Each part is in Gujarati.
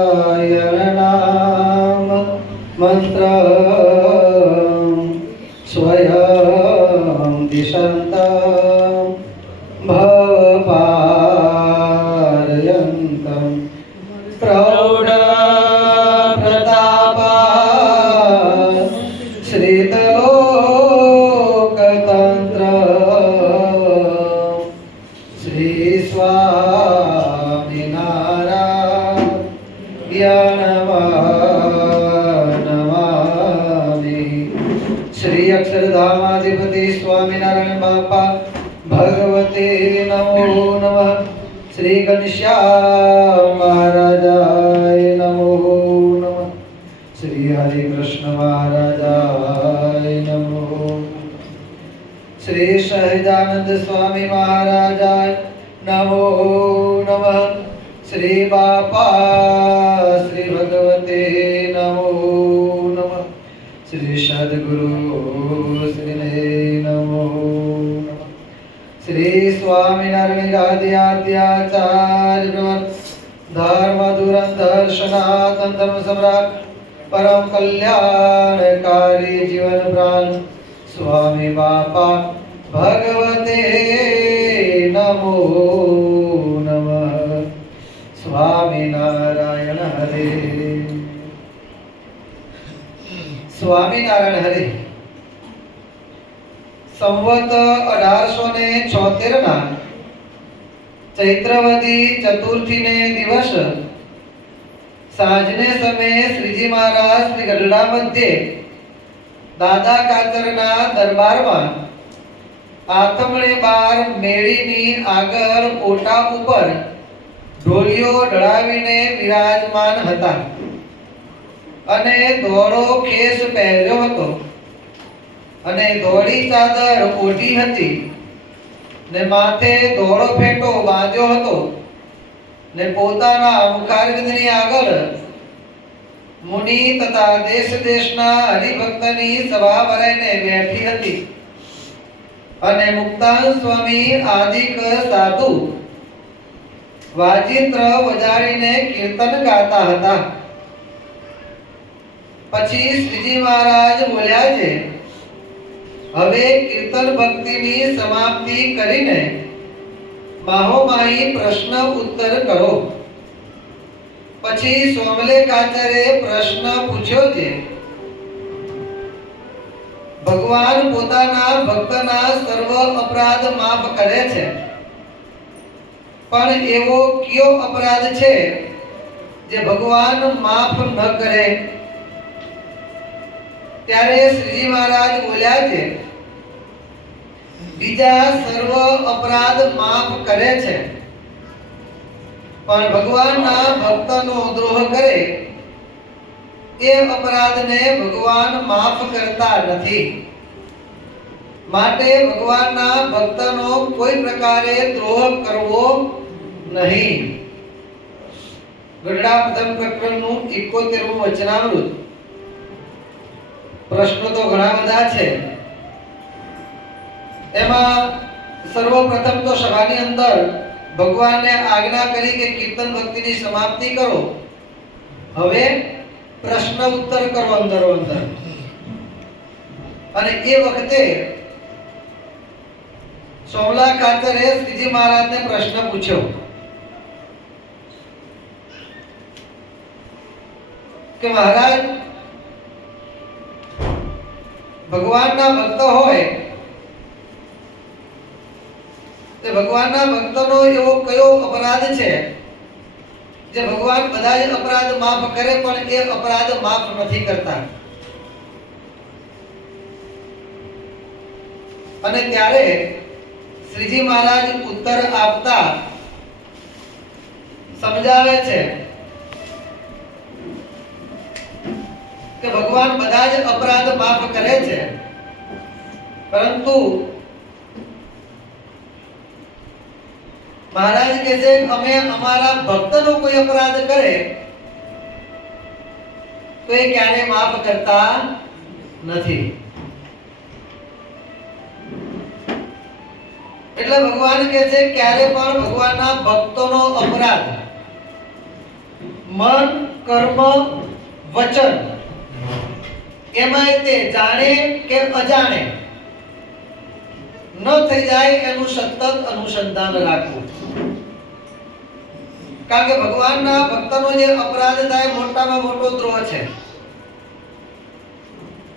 નામ મંત્ર સ્વયં દિશંત ભવપારયંતમ પ્રૌઢ પ્રતાપા શ્રીતલોકતંત્ર શ્રી નમામિ શ્રી અક્ષરધામાધિપતિ સ્વામિનારાયણ બાપા ભગવતે નમો નમઃ શ્રી ઘનશ્યામ મહારાજાય નમો નમઃ શ્રી હરિકૃષ્ણ મહારાજાય નમો શ્રી સહજાનંદ સ્વામી મહારાજાય નમો નમઃ શ્રી બાપા શ્રી ભગવતે નમો નમઃ શ્રી સદગુરુ શ્રીને નમો નમઃ શ્રી સ્વામિનારાયણ આદ્યાચાર્ય ધર્મ ધુરંધર સનાતન ધર્મ સમ્રાટ પરમ કલ્યાણકારી જીવન પ્રાણ સ્વામી બાપા ભગવતે નમો નમઃ સ્વામિનારાયણ હરે સ્વામિનારાયણ હરે સંવત 1876 ના ચૈત્રવદી ચતુર્થી ને દિવસ સાંજને સમયે શ્રીજી મહારાજ શ્રી ગઢડા મધ્યે દાદા કાતરના દરબારમાં આથમણે બાર મેળીની આગળ ઓટા ઉપર ઢોલિયો ઢળાવીને વિરાજમાન હતા અને ધોળો ખેસ પહેર્યો હતો અને ધોળી ચાદર ઓઢી હતી ને માથે ધોળો ફેટો બાંધ્યો હતો ને પોતાના મુખારવિંદની આગળ મુનિ તથા દેશ દેશના હરિભક્તની સભા ભરાઈને બેઠી હતી અને મુક્તાન સ્વામી આદિક સાધુ વાજિંત્ર વજાડીને કીર્તન ગાતા હતા. પછી શ્રીજી મહારાજ બોલ્યા છે, હવે કીર્તન ભક્તિની સમાપ્તિ કરીને માહોમાહી પ્રશ્ન ઉત્તર કરો. પછી સોમલે કાચરે પ્રશ્ન પૂછ્યો છે, ભગવાન પોતાના ભક્તના સર્વ અપરાધ માફ કરે છે, પણ એવો કયો અપરાધ છે જે ભગવાન માફ ન કરે? ત્યારે શ્રીજી મહારાજ બોલ્યા છે, બીજા સર્વ અપરાધ માફ કરે છે, પણ ભગવાનના ભક્તનો દ્રોહ કરે એ અપરાધને ભગવાન માફ કરતા નથી. માટે ભગવાનના ભક્તનો કોઈ પ્રકારે દ્રોહ કરવો નહીં. ગઢડા પ્રથમ પ્રકરણનું 71મું વચનામૃત. પ્રશ્નો તો ઘણા બધા છે. એમાં સર્વપ્રથમ તો સભાની અંદર ભગવાનને આજ્ઞા કરી કે કીર્તન ભક્તિની સમાપ્તિ કરો. હવે પ્રશ્ન ઉત્તર કરો અંદરો અંદર. અને એ વખતે સોમલા કાતરે શ્રીજી મહારાજને પ્રશ્ન પૂછ્યો કે મહારાજ, ભગવાનના ભક્ત હોય તે ભગવાનના ભક્તનો એવો કયો અપરાધ છે જે ભગવાન બધા જ અપરાધ માફ કરે પણ એ અપરાધ માફ નથી કરતા? અને ત્યારે શ્રીજી મહારાજ ઉત્તર આપતા સમજાવે છે કે ભગવાન બધા જ અપરાધ માફ કરે છે, પરંતુ મહારાજ કહે છે અમે અમારા ભક્તનો કોઈ અપરાધ કરે તો એ ક્યારે માફ કરતા નથી. એટલે ભગવાન કહે છે ક્યારે પણ ભગવાનના ભક્તોનો અપરાધ મન, કર્મ, વચન એમાંય તે જાણે કે અજાણે ન થઈ જાય એનું સતત અનુસંધાન રાખવું. કારણ કે ભગવાનના ભક્તનો જે અપરાધ થાય મોટામાં મોટો દ્રોહ છે.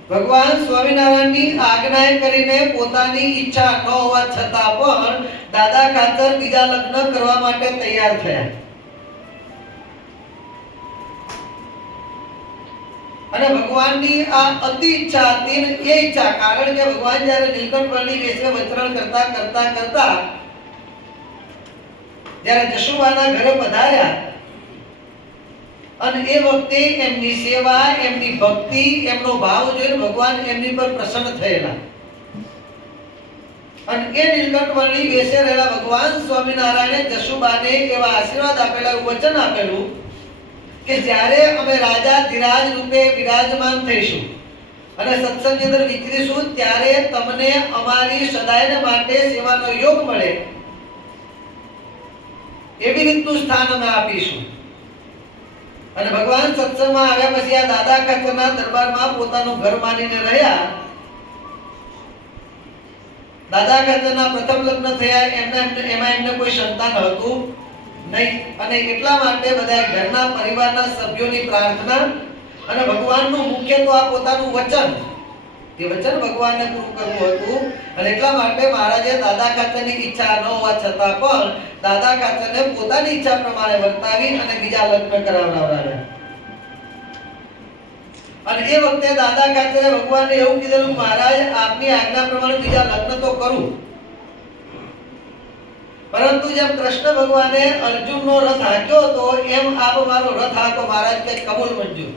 ભગવાન સ્વામિનારાયણની આજ્ઞા કરીને પોતાની ઈચ્છા ન હોવા છતાં પણ દાદા ખાતર બીજા લગ્ન કરવા માટે તૈયાર થયા. અને ભગવાનની આ અતિ ઈચ્છા હતી ને એ ઈચ્છા કારણ કે ભગવાન જ્યારે નીલકંઠ વર્ણિ વેશે વિચરણ કરતા કરતા કરતા જ્યારે જશોદાના ઘરે પધાર્યા અને એ વખતે એમની સેવા, એમની ભક્તિ, એમનો ભાવ જોઈને ભગવાન એમની પર પ્રસન્ન થયેલા. અને એ નીલકંઠ વર્ણિ વેશે રહેલા ભગવાન સ્વામિનારાયણે જશોદાને એવા આશીર્વાદ આપેલા, વચન આપેલું કે જ્યારે અમે રાજા ધીરાજ રૂપે વિરાજમાન થઈશું અને સત્સંગની અંદર વિચરીશું ત્યારે તમને અમારી સદાયને માટે સેવાનો યોગ મળે એવી રીતનું સ્થાન અમે આપીશું. અને ભગવાન સત્સંગમાં આવ્યા પછી આ દાદા ખાતરના દરબારમાં પોતાનું ઘર માનીને રહ્યા. દાદા ખાતરના પ્રથમ લગ્ન થયા, એમાં એમને કોઈ સંતાન હતું નહીં. અને એટલા માટે બધા ઘરના પરિવારના સભ્યોની પ્રાર્થના અને ભગવાનનું મુખ્ય તો આ પોતાનું વચન, એ વચન ભગવાનને પૂરું કરવું હતું. અને એટલા માટે મહારાજે દાદા ખાતરની ઈચ્છા ન હોવા છતાં પણ દાદા ખાતરને પોતાની ઈચ્છા પ્રમાણે વર્તાવી અને બીજા લગ્ન કરાવડાવ્યા. અને એ વખતે દાદા ખાતરે ભગવાનને એવું કીધેલું, મહારાજ આપની આજ્ઞા પ્રમાણે બીજા લગ્ન તો કરું, પરંતુ જેમ કૃષ્ણ ભગવાને અર્જુનનો રથ હાંક્યો હતો એમ આપ મારો રથ હાંકો મહારાજ, કે કબૂલ મંજૂર.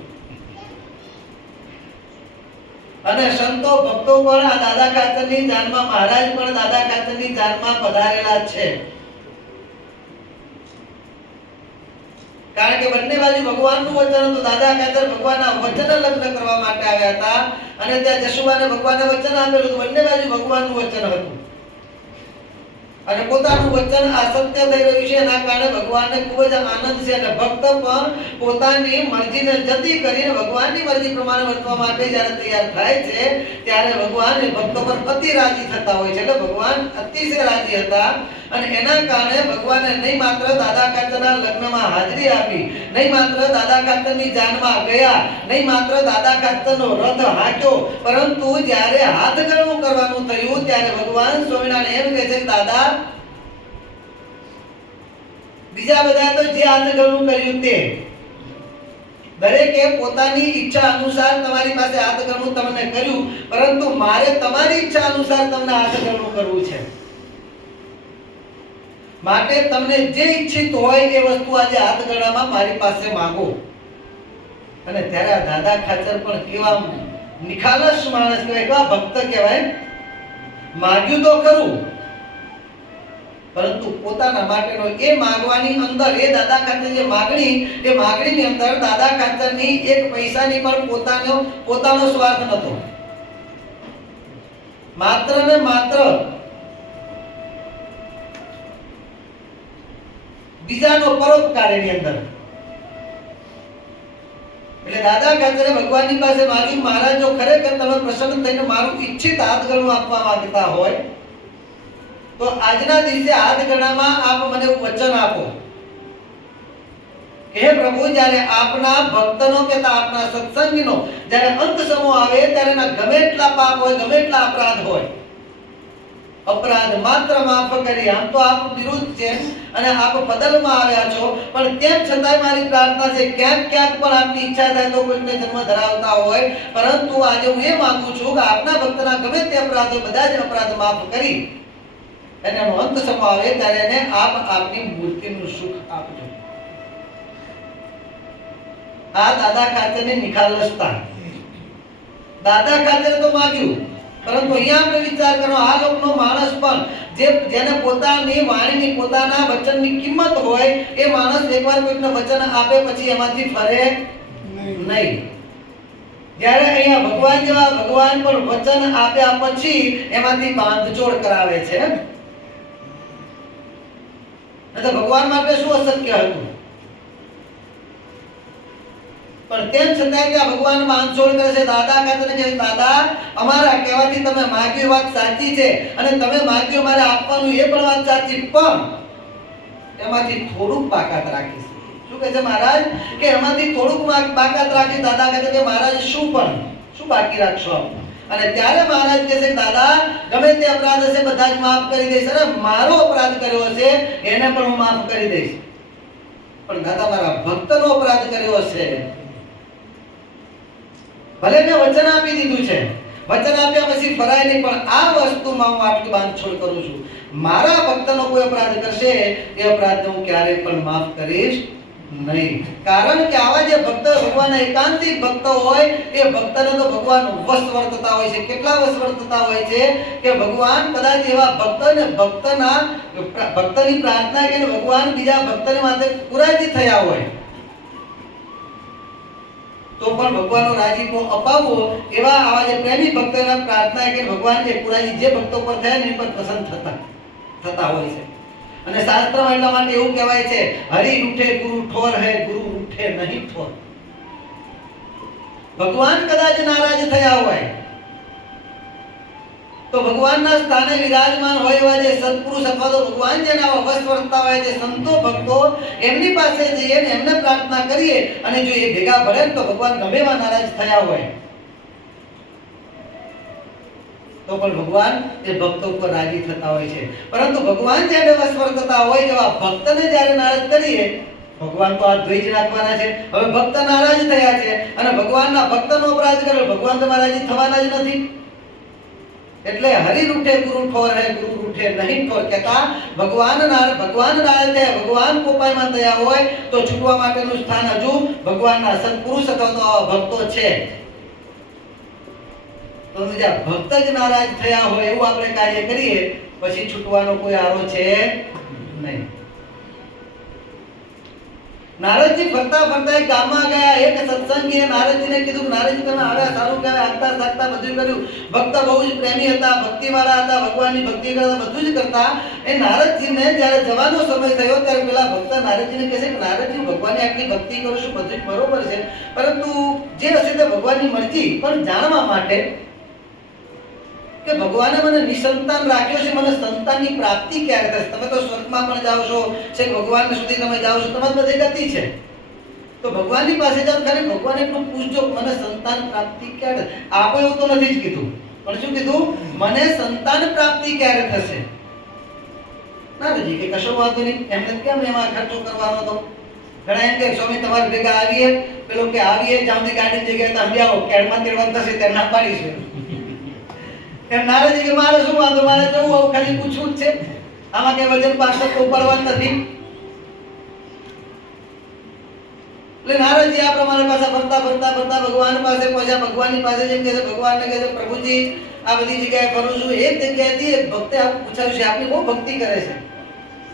અને સંતો ભક્તો પણ આ દાદા ખાતરની જાનમાં, મહારાજ પણ દાદા ખાતરની જાનમાં પધારેલા છે. કારણ કે બંને બાજુ ભગવાનનું વચન હતું. દાદા ખાતર ભગવાનના વચન લગ્ન કરવા માટે આવ્યા હતા અને ત્યાં જશોદાને ભગવાને વચન આપેલું હતું. બંને બાજુ ભગવાનનું વચન હતું અને પોતાનું વચન આ સત્ય થઈ રહ્યું છે એના કારણે ભગવાનને ખૂબ જ આનંદ છે. અને ભક્ત પણ પોતાની મરજીને જતી કરીને ભગવાનની મરજી પ્રમાણે વર્તવા માટે જ્યારે તૈયાર થાય છે ત્યારે ભગવાન એ ભક્તો પર અતિ રાજી થતા હોય છે. એટલે ભગવાન અતિશય રાજી હતા અને એના કારણે ભગવાને નહીં માત્ર દાદા ખાતરના લગ્નમાં હાજરી આપી, નહીં માત્ર દાદા ખાતરની જાનમાં ગયા, નહીં માત્ર દાદા ખાતરનો રથ હાંક્યો, પરંતુ જ્યારે હાથગણું કરવાનું થયું ત્યારે ભગવાન સ્વામિનારાયણ એમ કહે છે, દાદા બીજા બધા તો જે હાથગણું કર્યું તે દરેકે પોતાની ઈચ્છા અનુસાર તમારી પાસે હાથગણું તમને કર્યું, પરંતુ મારે તમારી ઈચ્છા અનુસાર તમને હાથગણું કરવું છે. માટે તમને જે ઈચ્છિત હોય એ વસ્તુ આજે હાથગણામાં મારી પાસે માંગો. અને ત્યારે આ દાદા ખાચર પણ કેવા નિખાલસ માણસ કહેવાય, કેવા ભક્ત કહેવાય. માંગ્યું તો ખરું, પરંતુ પોતાના માટેનો એ માંગવાની અંદર એ દાદા ખાચર જે માંગણી, એ માંગણીની અંદર દાદા ખાચરની એક પૈસાની પણ પોતાનો સ્વાર્થ નહોતો. માત્ર ને માત્ર બીજાનો પરોપકાર એની અંદર. એટલે દાદા ખાચરે ભગવાનની પાસે માંગ્યું, મહારાજ જો ખરેખર તમે પ્રસન્ન થઈને મારું ઈચ્છિત હાથગણું આપવા માંગતા હોય તો આજના દિવસે હાથગણામાં આપ મને વચન આપો કે હે પ્રભુ, જ્યારે આપના ભક્તનો કે આપના સત્સંગીનો જ્યારે અંત સમૂહ આવે ત્યારે એના ગમે એટલા પાપ હોય, ગમે એટલા અપરાધ હોય, અપરાધ માત્ર માફ કરી. આમ તો આપ વિરુદ્ધ છે અને આપ બદલમાં આવ્યા છો, પણ તેમ છતાંય મારી પ્રાર્થના છે ક્યાંક ક્યાંક પણ આપની ઈચ્છા થાય તો કોઈને જન્મ ધરાવતા હોય, પરંતુ આજે હું એ માંગુ છું કે આપના ભક્તના ગમે તે અપરાધ હોય બધા જ અપરાધ માફ કરી અને એનો અંત સમય આવે ત્યારે એને આપ આપની મૂર્તિનું સુખ આપજો. આ દાદા ખાચરની નિખાલસતા. દાદા ખાચરે તો માંગ્યું, પરંતુ અહીંયા આપણે વિચાર કરો, આ લોકનો માણસ પણ જેને પોતાની વાણીની, પોતાના વચનની કિંમત હોય એ માણસ એકવાર કોઈકને વચન આપે પછી એમાંથી ફરે નહીં. જ્યારે અહીંયા ભગવાન જેવા ભગવાન પણ વચન આપ્યા પછી એમાંથી બાંધછોડ કરાવે છે. ભગવાન માટે શું અશક્ય હતું? પણ તેમ છતાંય ત્યાં ભગવાન બાંધછોડ કરે છે. દાદા ખાતર કે દાદા અમારા કહેવાથી તમે માગ્યું વાત સાચી છે અને તમે માગ્યું મારે આપવાનું એ પણ વાત સાચી, પણ એમાંથી થોડુંક બાકાત રાખીશ. શું કહે છે મહારાજ કે એમાંથી થોડુંક બાકાત રાખી. દાદા કહે છે કે મહારાજ શું બાકી રાખશો આપ? અને ત્યારે મહારાજ કહે છે દાદા ગમે તે અપરાધ હશે બધા જ માફ કરી દઈશ, અને મારો અપરાધ કર્યો હશે એને પણ હું માફ કરી દઈશ, પણ દાદા મારા ભક્તનો અપરાધ કર્યો હશે, ભલે મેં વચન આપી દીધું છે, વચન આપ્યા પછી ફરાય નહીં, પણ આ વસ્તુમાં હું આટલી બાંધછોડ કરું છું. મારા ભક્તનો કોઈ અપરાધ કરશે એ અપરાધને હું ક્યારેય પણ માફ કરીશ નહીં. કારણ કે આવા જે ભક્ત ભગવાનના એકાંતિક ભક્ત હોય એ ભક્તને તો ભગવાન વશ વર્તતા હોય છે. કેટલા વશ વર્તતા હોય છે કે ભગવાન કદાચ એવા ભક્તને ભક્તની પ્રાર્થના કરીને ભગવાન બીજા ભક્તને માટે પુરાજી થયા હોય તો પણ ભગવાનનો રાજીપો અપાવવો એવા આવા જે પ્રેમી ભક્તોના પ્રાર્થના કે ભગવાન જે પુરાજી જે ભક્તો પર થયા ને એ પર પ્રસન્ન થતા હોય છે. અને શાસ્ત્રમાં એટલા માટે એવું કહેવાય છે હરિ રૂઠે ગુરુ ઠોર હે, ગુરુ રૂઠે નહીં ઠોર. ભગવાન કદાચ નારાજ થયા હોય તો ભગવાનના સ્થાને વિરાજમાન હોય એવા જે સત્પુરુષ અથવા તો ભગવાન જેના વશ વર્તતા હોય છે સંતો ભક્તો એમની પાસે જઈએ ને એમને પ્રાર્થના કરીએ અને જો એ ભેગા ભળે તો ભગવાન ગમે એવા નારાજ થયા હોય તો પણ ભગવાન એ ભક્તો ઉપર રાજી થતા હોય છે. પરંતુ ભગવાન જ્યારે વશ વર્તતા હોય એવા ભક્તને જ્યારે નારાજ કરીએ ભગવાન તો આ ધોઈ જ નાખવાના છે. હવે ભક્ત નારાજ થયા છે અને ભગવાનના ભક્તનો અપરાધ કર્યો, ભગવાન તો રાજી થવાના જ નથી. એટલે હરિ રૂઠે ગુરુ ઠોર હે, ગુરુ રૂઠે નહીં ઠોર કહેતા ભગવાન નારાજ થયા, ભગવાન કોપાયમાન થયા હોય તો છૂટવા માટેનું સ્થાન હજુ ભગવાનના સત્પુરુષ અથવા તો ભક્તો છે. તો જ્યાં ભક્ત જ નારાજ થયા હોય એવું આપણે કાર્ય કરીએ પછી છૂટવાનો કોઈ આરો છે નહીં. નારદજી ફરતા ફરતા એક ગામમાં ગયા. એક સત્સંગીએ નારદજીને કીધું નારદજી તમે આવ્યા સારું કહેવાય, આગતા સાગતા બધું કર્યું. ભક્ત બહુ જ પ્રેમી હતા, ભક્તિવાળા હતા, ભગવાનની ભક્તિ કરતા બધું જ કરતા. એ નારદજીને જ્યારે જવાનો સમય થયો ત્યારે પેલા ભક્ત નારદજીને કહે છે કે નારદજી ભગવાનની આટલી ભક્તિ કરું છું બધું જ બરોબર છે, પરંતુ જે હશે તે ભગવાનની મરજી, પણ જાણવા માટે કે ભગવાને મને નિસંતાન રાખ્યો છે, મને સંતાનની પ્રાપ્તિ ક્યારે થશે? તમે તો સ્વર્ગમાં પણ જાઓ છો, છેક ભગવાન સુધી તમે જાઓ છો, તમારી બધી ગતિ છે, તો ભગવાનની પાસે જાઓ ખાલી ભગવાન એટલું પૂછજો મને સંતાન પ્રાપ્તિ ક્યારે? આપો એવું તો નથી જ કીધું, પણ શું કીધું? મને સંતાન પ્રાપ્તિ ક્યારે થશે? નારદજી કે કશો વાંધો નહીં, એમને કેમ એમાં ખર્ચો કરવાનો હતો? ઘણા એમ કે સ્વામી તમારી ભેગા આવીએ, પેલો કે આવીએ જામની ગાડી જગ્યાએ તો અમે આવો કેળમાં તેડવાનું થશે ત્યારે ના પાડીશું. એમ નારદજી કે મારે શું વાંધો, મારે જવું આવું ખાલી પૂછવું જ છે, આમાં કઈ વજન પાછળ ઉપાડવાનું નથી. એટલે નારદજી આ પ્રમાણે પાછા ફરતા ફરતા ફરતા ભગવાન પાસે પહોંચ્યા. ભગવાનની પાસે જેમ કહે છે ભગવાનને કહે છે પ્રભુજી આ બધી જગ્યાએ ફરું છું. એક જગ્યાએથી એક ભક્તે આવું પૂછાયું છે આપની બહુ ભક્તિ કરે છે,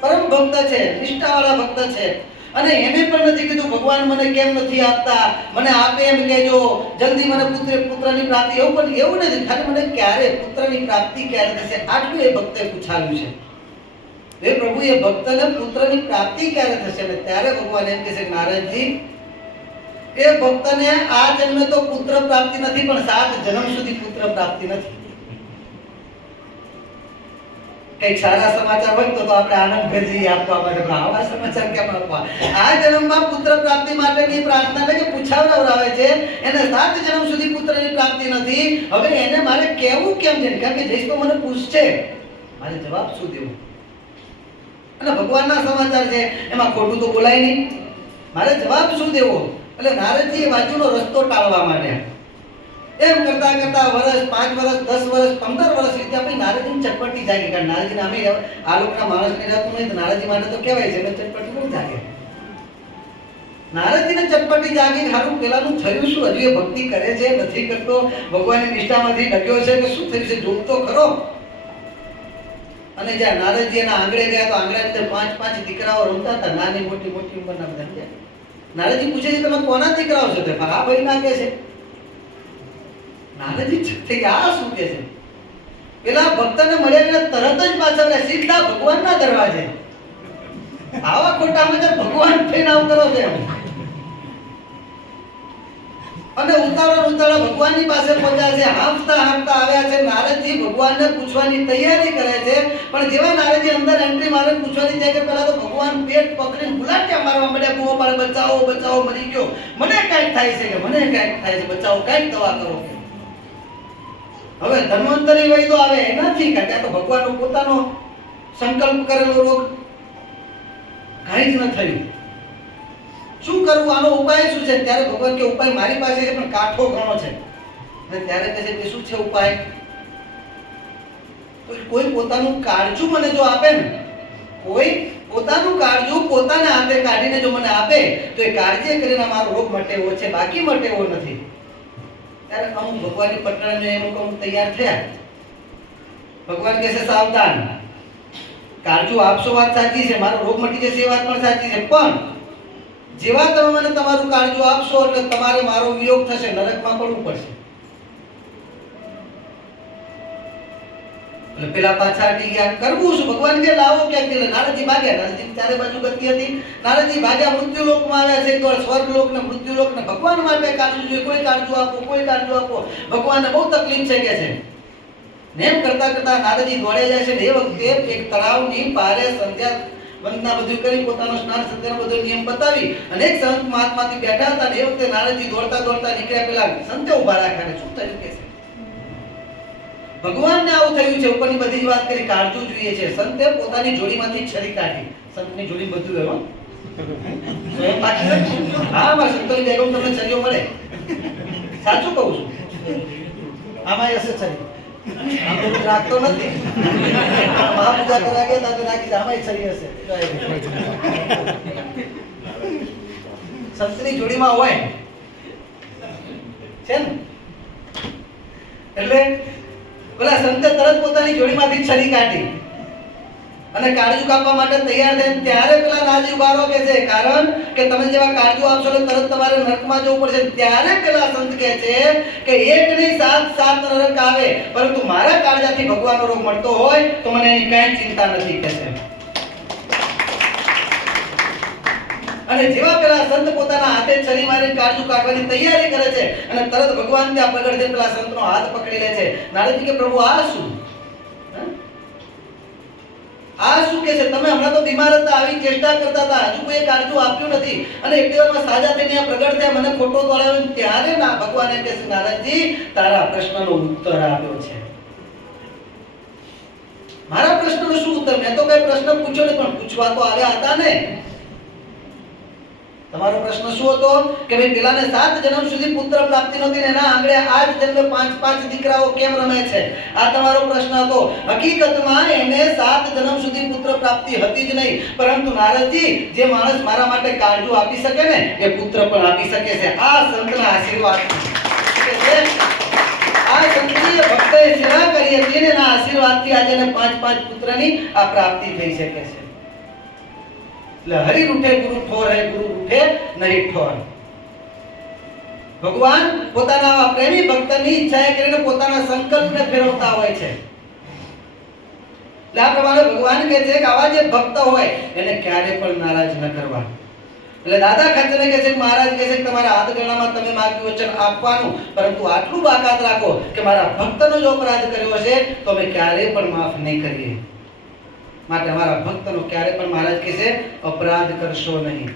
પરમ ભક્ત છે, નિષ્ઠાવાળા ભક્ત છે, અને એને પણ નથી કીધું ભગવાન મને કેમ નથી આપતા, મને આપે એમ કહેજો, જલ્દી મને પુત્રની પ્રાપ્તિ, એવું નથી, ખાલી મને ક્યારે પુત્રની પ્રાપ્તિ ક્યારે થશે આટલું એ ભક્તે પૂછાવ્યું છે. હે પ્રભુ એ ભક્તને પુત્રની પ્રાપ્તિ ક્યારે થશે? ને ત્યારે ભગવાન એમ કહે છે નારદજી એ ભક્તને આ જન્મે તો પુત્ર પ્રાપ્તિ નથી, પણ 7 જન્મ સુધી પુત્ર પ્રાપ્તિ નથી. કઈક સારા સમાચાર હોય તો આપણે આનંદ ભેજી આપવા માટે, આવા સમાચાર કેમ આપવા? આ જન્મમાં પુત્ર પ્રાપ્તિ માટેની પ્રાર્થના કે પૂછાવડાવે છે, એને 7 જન્મ સુધી પુત્રની પ્રાપ્તિ નથી. હવે એને મારે કહેવું કેમ છે? કારણ કે જઈશ તો મને પૂછશે, મારે જવાબ શું દેવો? અને ભગવાનના સમાચાર છે એમાં ખોટું તો બોલાય નહીં, મારે જવાબ શું દેવો? એટલે નારદજી એ બાજુનો રસ્તો ટાળવા માંડ્યા. એમ કરતા કરતા વર્ષ 5 વર્ષ 10 વર્ષ 15 વર્ષ વીત્યા પછી નારદજી ચટપટી જાગી. કારણ નારદજી નામે આ લોકના માણસને જાતું નહીં, તો નારદજી માટે તો કહેવાય છે ચટપટી બહુ જાગે. નારદજીને ચટપટી જાગી, હારું પેલાનું થયું શું? હજુ એ ભક્તિ કરે છે નથી કરતો, ભગવાનની નિષ્ઠામાંથી ડગ્યો છે કે શું થયું છે જોગ તો ખરો. અને જ્યાં નારદજી એના આંગળે ગયા તો આંગળાની અંદર 5 દીકરાઓ રમતા હતા, નાની મોટી મોટી ઉંમરના બધા. નારદજી પૂછે છે તમે કોના દીકરાઓ છો? તે આ ભાઈ ના કે છે. નારદજી થઈ ગયા આ શું કે છે? પેલા ભક્તને મળ્યા તરત જ પાછળ સીધા ભગવાનના દરવાજે. આવા ખોટા મજા ભગવાન ફેન આવું કરો છો એમ. અને ઉતાવળા ભગવાનની પાસે પહોંચ્યા છે, હાંફતા હાંફતા આવ્યા છે. નારદજી ભગવાનને પૂછવાની તૈયારી કરે છે, પણ જેવા નારદજી અંદર એન્ટ્રી મારે પૂછવાની જાય કે પહેલા તો ભગવાન પેટ પકડીને ગુલાટિયા મારવા માંડ્યા, બૂમો પાડે, બચાવો બચાવો, મરી ગયો, મને કાંઈક થાય છે, કે મને કાંઈક થાય છે, બચાવો, કાંઈક દવા કરો. હવે ધન્વંતરી વૈદ્યો આવે એનાથી કાંઈ, તો ભગવાનનો પોતાનો સંકલ્પ કરેલો રોગ કાંઈ જ ન થયું. શું કરવું, આનો ઉપાય શું છે? ત્યારે ભગવાન કે ઉપાય મારી પાસે છે, પણ કાઠો ઘણો છે. અને ત્યારે કહે છે કે શું છે ઉપાય? તો કોઈ પોતાનું કાળજું મને જો આપે ને, કોઈ પોતાનું કાળજું પોતાના હાથે કાઢીને જો મને આપે તો એ કાળજી કરીને મારો રોગ મટે એવો છે, બાકી મટે એવો નથી. ત્યારે અમુક ભગવાનની પટણાને અમુક તૈયાર થયા. ભગવાન કહે છે સાવધાન, કાળજું આપશો વાત સાચી છે, મારો રોગ મટી જશે એ વાત પણ સાચી છે, પણ જેવા તમે મને તમારું કાળજું આપશો એટલે તમારે મારો વિયોગ થશે, નરકમાં પડવું પડશે. એટલે પેલા પાછા હટી ગયા. કરવું શું? ભગવાન કે લાવો ક્યાંક. નારદજી ભાગ્યા. નારદજી ચારે બાજુ ગતિ હતી. નારદજી ભાગ્યા, મૃત્યુલોકમાં આવ્યા છે. એક વાર સ્વર્ગલોક ને મૃત્યુલોક ને ભગવાન માટે કાળજું જોઈએ, કોઈ કાળજું આપો, કોઈ કાળજું આપો. ભગવાનને બહુ તકલીફ છે કે છે. નેમ કરતા કરતા નારદજી દોડે જાય છે. એ વખતે એક તળાવની પારે સંધ્યા વંદના બધું કરી, પોતાનો સ્નાન સંધ્યાનો બધો નિયમ બતાવી અને એક સંત મહાત્માથી બેઠા હતા. એ વખતે નારદજી દોડતા દોડતા નીકળ્યા, પેલા સંતે ઉભા રાખ્યા. શું થયું કે છે? ભગવાનને આવું થયું છે. ઉપરની બધી જ વાત કરી, કાળજું જોઈએ છે. સંતે પોતાની જોડીમાંથી છરી કાઢી. સંતની જોડી બધું એવો હા, મારા સંતોની બેગમ તમને છરીઓ મળે, સાચું કહું છું. આમાં હશે છરી, આમ તો રાખતો નથી. મહાપૂજા કરવા ગયા તો રાખી દે, આમાં છરી હશે. સંતની જોડીમાં હોય છે ને. એટલે પેલા સંતે તરત પોતાની જોડીમાંથી છરી કાઢી અને કાળજું કાપવા માટે તૈયાર થઈને ત્યારે પેલા નારજી ઉભારો કે છે, કારણ કે તમે જેવા કાળજું આપશો એટલે તરત તમારે નરકમાં જવું પડશે. ત્યારે પેલા સંત કહે છે કે એક નહીં 7 નરક આવે, પરંતુ મારા કાળજાથી ભગવાનનો રોગ મળતો હોય તો મને એની કાંઈ ચિંતા નથી કે છે. અને જેવા પેલા સંત પોતાના હાથે છરી મારીને કાળજું કાઢવાની તૈયારી કરે છે અને તરત ભગવાન ત્યાં પ્રગટ થઈને પેલા સંતનો હાથ પકડી લે છે. નારદજી કે પ્રભુ આ શું? આ શું કે છે? તમે હમણાં તો બીમાર હતા, આવી ચેષ્ટા કરતા હતા, હજુ કોઈ કાળજું આપ્યું નથી અને એટલી વારમાં સાજા થઈને આ પ્રગટ થયા, મને ખોટો દોડાવ્યો. ત્યારે ના ભગવાને કહે છે, નારદજી તારા પ્રશ્નનો ઉત્તર આપ્યો છે. મારા પ્રશ્નનો શું ઉત્તર? મેં તો કઈ પ્રશ્ન પૂછ્યો નહીં, પણ પૂછવા તો આવ્યા હતા ને. તમારો પ્રશ્ન શું હતો કે ભાઈ પેલાને 7 જન્મ સુધી પુત્ર પ્રાપ્તિ નહોતી ને એના આંગળે આજ જન્મે 5 દીકરાઓ કેમ રમે છે? આ તમારો પ્રશ્ન હતો. હકીકતમાં એને 7 જન્મ સુધી પુત્ર પ્રાપ્તિ હતી જ નહીં, પરંતુ નારદજી જે માણસ મારા માટે કાળજું આપી શકે ને એ પુત્ર પણ આપી શકે છે. આ સંતના આશીર્વાદ આ સંતની ભક્તએ સેવા કરી હતી ને એના આશીર્વાદથી આજે એને 5 પુત્રની આ પ્રાપ્તિ થઈ શકે છે. એટલે હરિ રૂઠે ગુરુ ઠોર હે, ગુરુ રૂઠે નહીં ઠોર. ભગવાન પોતાના પ્રેમી ભક્તની ઈચ્છાએ કરીને પોતાના સંકલ્પને ફેરવતા હોય છે. એટલે આ પ્રમાણે ભગવાન કહે છે કે આવા જે ભક્ત હોય એને ક્યારે પણ નારાજ ન કરવા. એટલે દાદા ખાચરને કહે છે કે મહારાજ કહે છે કે તમારા હાથ ગણામાં તમે માગ્યું વચન આપવાનું, પરંતુ આટલું બાકાત રાખો કે મારા ભક્તનો જો અપરાધ કર્યો છે તો અમે ક્યારે પણ માફ નહીં કરીએ. માટે અમારા ભક્તનો ક્યારે પણ મહારાજ કહે છે અપરાધ કરશો નહીં.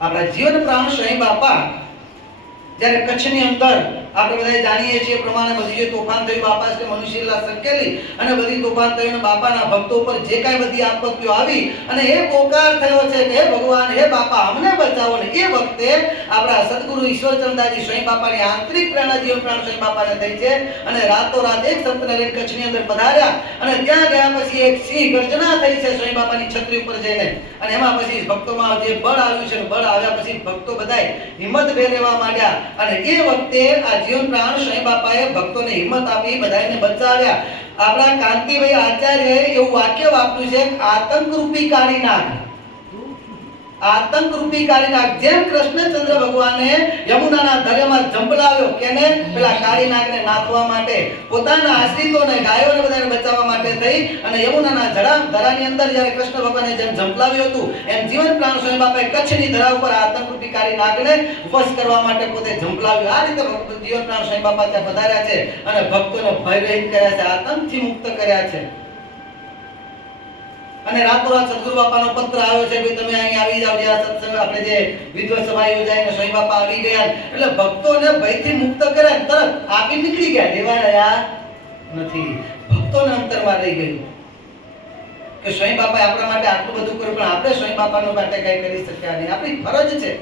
આપણા જીવન પ્રાણ સ્વયં બાપા જ્યારે કચ્છની અંદર આપણે બધા જાણીએ છીએ પ્રમાણે બધી જે તોફાન થયું, બાપા કે મનુષ્યલા સંકેલી અને બધી તોફાન થયું, બાપાના ભક્તો પર જે કાંઈ બધી આપત્તિઓ આવી અને એ પોકાર થયો છે કે હે ભગવાન, હે બાપા અમને બચાવો ને. એ વખતે આપણા સદગુરુ ઈશ્વરચંદાજી સ્વયં બાપાની આંતરિક પ્રેરણા જીવન પ્રાણ સ્વયં બાપાને થઈ છે અને રાતોરાત એક સંતને લઈને કચ્છની અંદર પધાર્યા અને ત્યાં ગયા પછી એક સિંહ ગર્જના થઈ છે સ્વયં બાપાની છત્રી ઉપર જઈને. અને એમાં પછી ભક્તોમાં જે બળ આવ્યું છે, બળ આવ્યા પછી ભક્તો બધાય હિંમત ભેર રહેવા માંડ્યા અને એ વખતે આ જીવન પ્રાણ સ્વયં બાપાએ ભક્તોને હિંમત આપી, બધાને બચાવ્યા. આપણા કાંતિભાઈ આચાર્યએ એવું વાક્ય વાપર્યું છે, આતંક રૂપી કાળી નાગ. આતંક રૂપી કાળીનાગ, જેમ કૃષ્ણચંદ્ર ભગવાને યમુનાના દરિયામાં ઝંપલાવ્યો કેને પેલા કાળીનાગને નાથવા માટે, પોતાના આશ્રિતોને ગાયોને બધાને બચાવવા માટે થઈ અને યમુનાના ધરાની અંદર જ્યારે કૃષ્ણ ભગવાને જેમ ઝંપલાવ્યું હતું એમ જીવન પ્રાણ સ્વયં બાપાએ કચ્છની ધરા ઉપર આતંક રૂપી કાળીનાગને વશ કરવા માટે પોતે ઝંપલાવ્યું. આ રીતે જીવન પ્રાણ સ્વયં બાપા ત્યાં પધાર્યા છે અને ભક્તોને ભયરહિત કર્યા છે, આતંકથી મુક્ત કર્યા છે. અને રાતોરાત સદગુરુ બાપાનો પત્ર આવ્યો છે કે તમે અહીં આવી જાવ, જ્યાં સત્સંગ આપણે જે વિદ્વત સભા યોજાઈને સ્વયં બાપા આવી ગયા, એટલે ભક્તોને ભયથી મુક્ત કર્યા, તરત આપી નીકળી ગયા, લેવા રહ્યા નથી. ભક્તોને અંતરમાં રહી ગયું કે સ્વયં બાપાએ આપણા માટે આટલું બધું કર્યું, પણ આપણે સ્વયં બાપાનો માટે કઈ કરી શક્યા નહીં, આપણી ફરજ છે.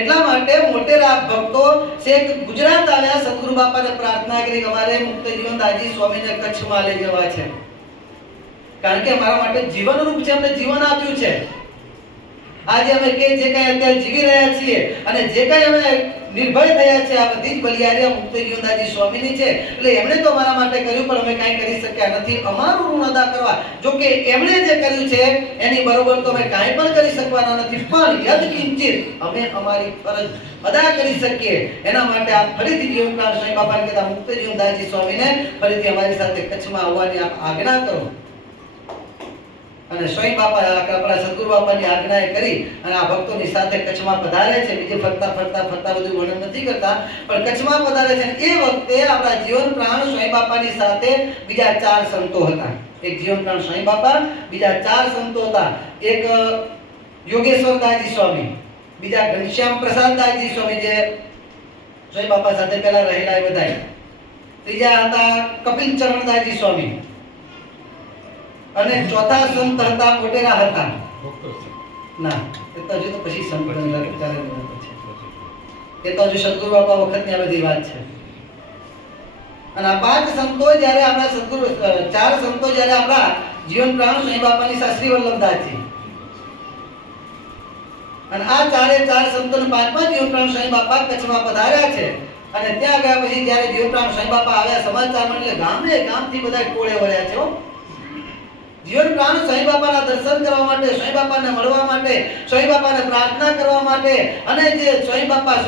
એટલા માટે મોટેરા ભક્તો છેક ગુજરાત આવ્યા, સદગુરુ બાપાને પ્રાર્થના કરી અમારે મુક્ત જીવન દાજી સ્વામીને કચ્છમાં લઈ જવા છે, કારણ કે અમારા માટે જીવન રૂપ છે, અમને જીવન આપ્યું છે. આજે અમે કે જે કઈ અત્યારે જીવી રહ્યા છીએ અને જે કઈ અમે નિર્ભય થયા છે, આ બધી જ બલિયારી મુક્ત જીવનદાજી સ્વામીની છે. એટલે એમણે તો અમારા માટે કર્યું, પણ અમે કાંઈ કરી શક્યા નથી. અમારું ઋણ અદા કરવા, જો કે એમણે જે કર્યું છે એની બરોબર તો અમે કાંઈ પણ કરી શકવાના નથી, પણ યદ કિંચિત અમે અમારી ફરજ અદા કરી શકીએ એના માટે આપ ફરીથી જીવન પ્રાણ સ્વયં બાપાને કહેતા મુક્ત જીવનદાજી સ્વામીને ફરીથી અમારી સાથે કચ્છમાં આવવાની આપ આજ્ઞા કરો. અને સ્વયં બાપા આપણા સદગુરુ બાપાની આજ્ઞાએ કરી અને આ ભક્તોની સાથે કચ્છમાં પધારે છે. બીજે ફરતા બધું વર્ણન નથી કરતા, પણ કચ્છમાં પધારે છે. એ વખતે આપણા જીવન પ્રાણ સ્વયં બાપાની સાથે બીજા 4 સંતો હતા. એક જીવન પ્રાણ સ્વયં બાપા, બીજા 4 સંતો હતા. એક યોગેશ્વરદાસજી સ્વામી, બીજા ઘનશ્યામ પ્રસાદદાસજી સ્વામી જે સ્વયં બાપા સાથે પહેલા રહેલા એ બધા, ત્રીજા હતા કપિલ ચરણદાસજી સ્વામી, અને ચોથા સંત હતા મોટેરા હતા. ના, એ તો હજુ તો પછી સંત બનેલા છે, એ તો હજુ સદગુરુ બાપા વખતની આ બધી વાત છે. અને આ 5 સંતો જ્યારે આપણા સદગુરુ 4 સંતો જ્યારે આપણા જીવન પ્રાણ સ્વયં બાપાની શાસ્ત્રી વલ્લભદાસજી, અને આ 4 સંતો ને 5મા જીવન પ્રાણ સ્વયં બાપા કચ્છમાં પધાર્યા છે. અને ત્યાં ગયા પછી જ્યારે જીવન પ્રાણ સ્વયં બાપા આવ્યા સમાચાર મળે, ગામથી બધા ટોળે વળ્યા છે. જીવન પ્રાણ સ્વયં બાપાના દર્શન કરવા માટે, સ્વયં બાપાને મળવા માટે, સ્વયં બાપાને પ્રાર્થના કરવા માટે, અને જે સ્વયં બાપા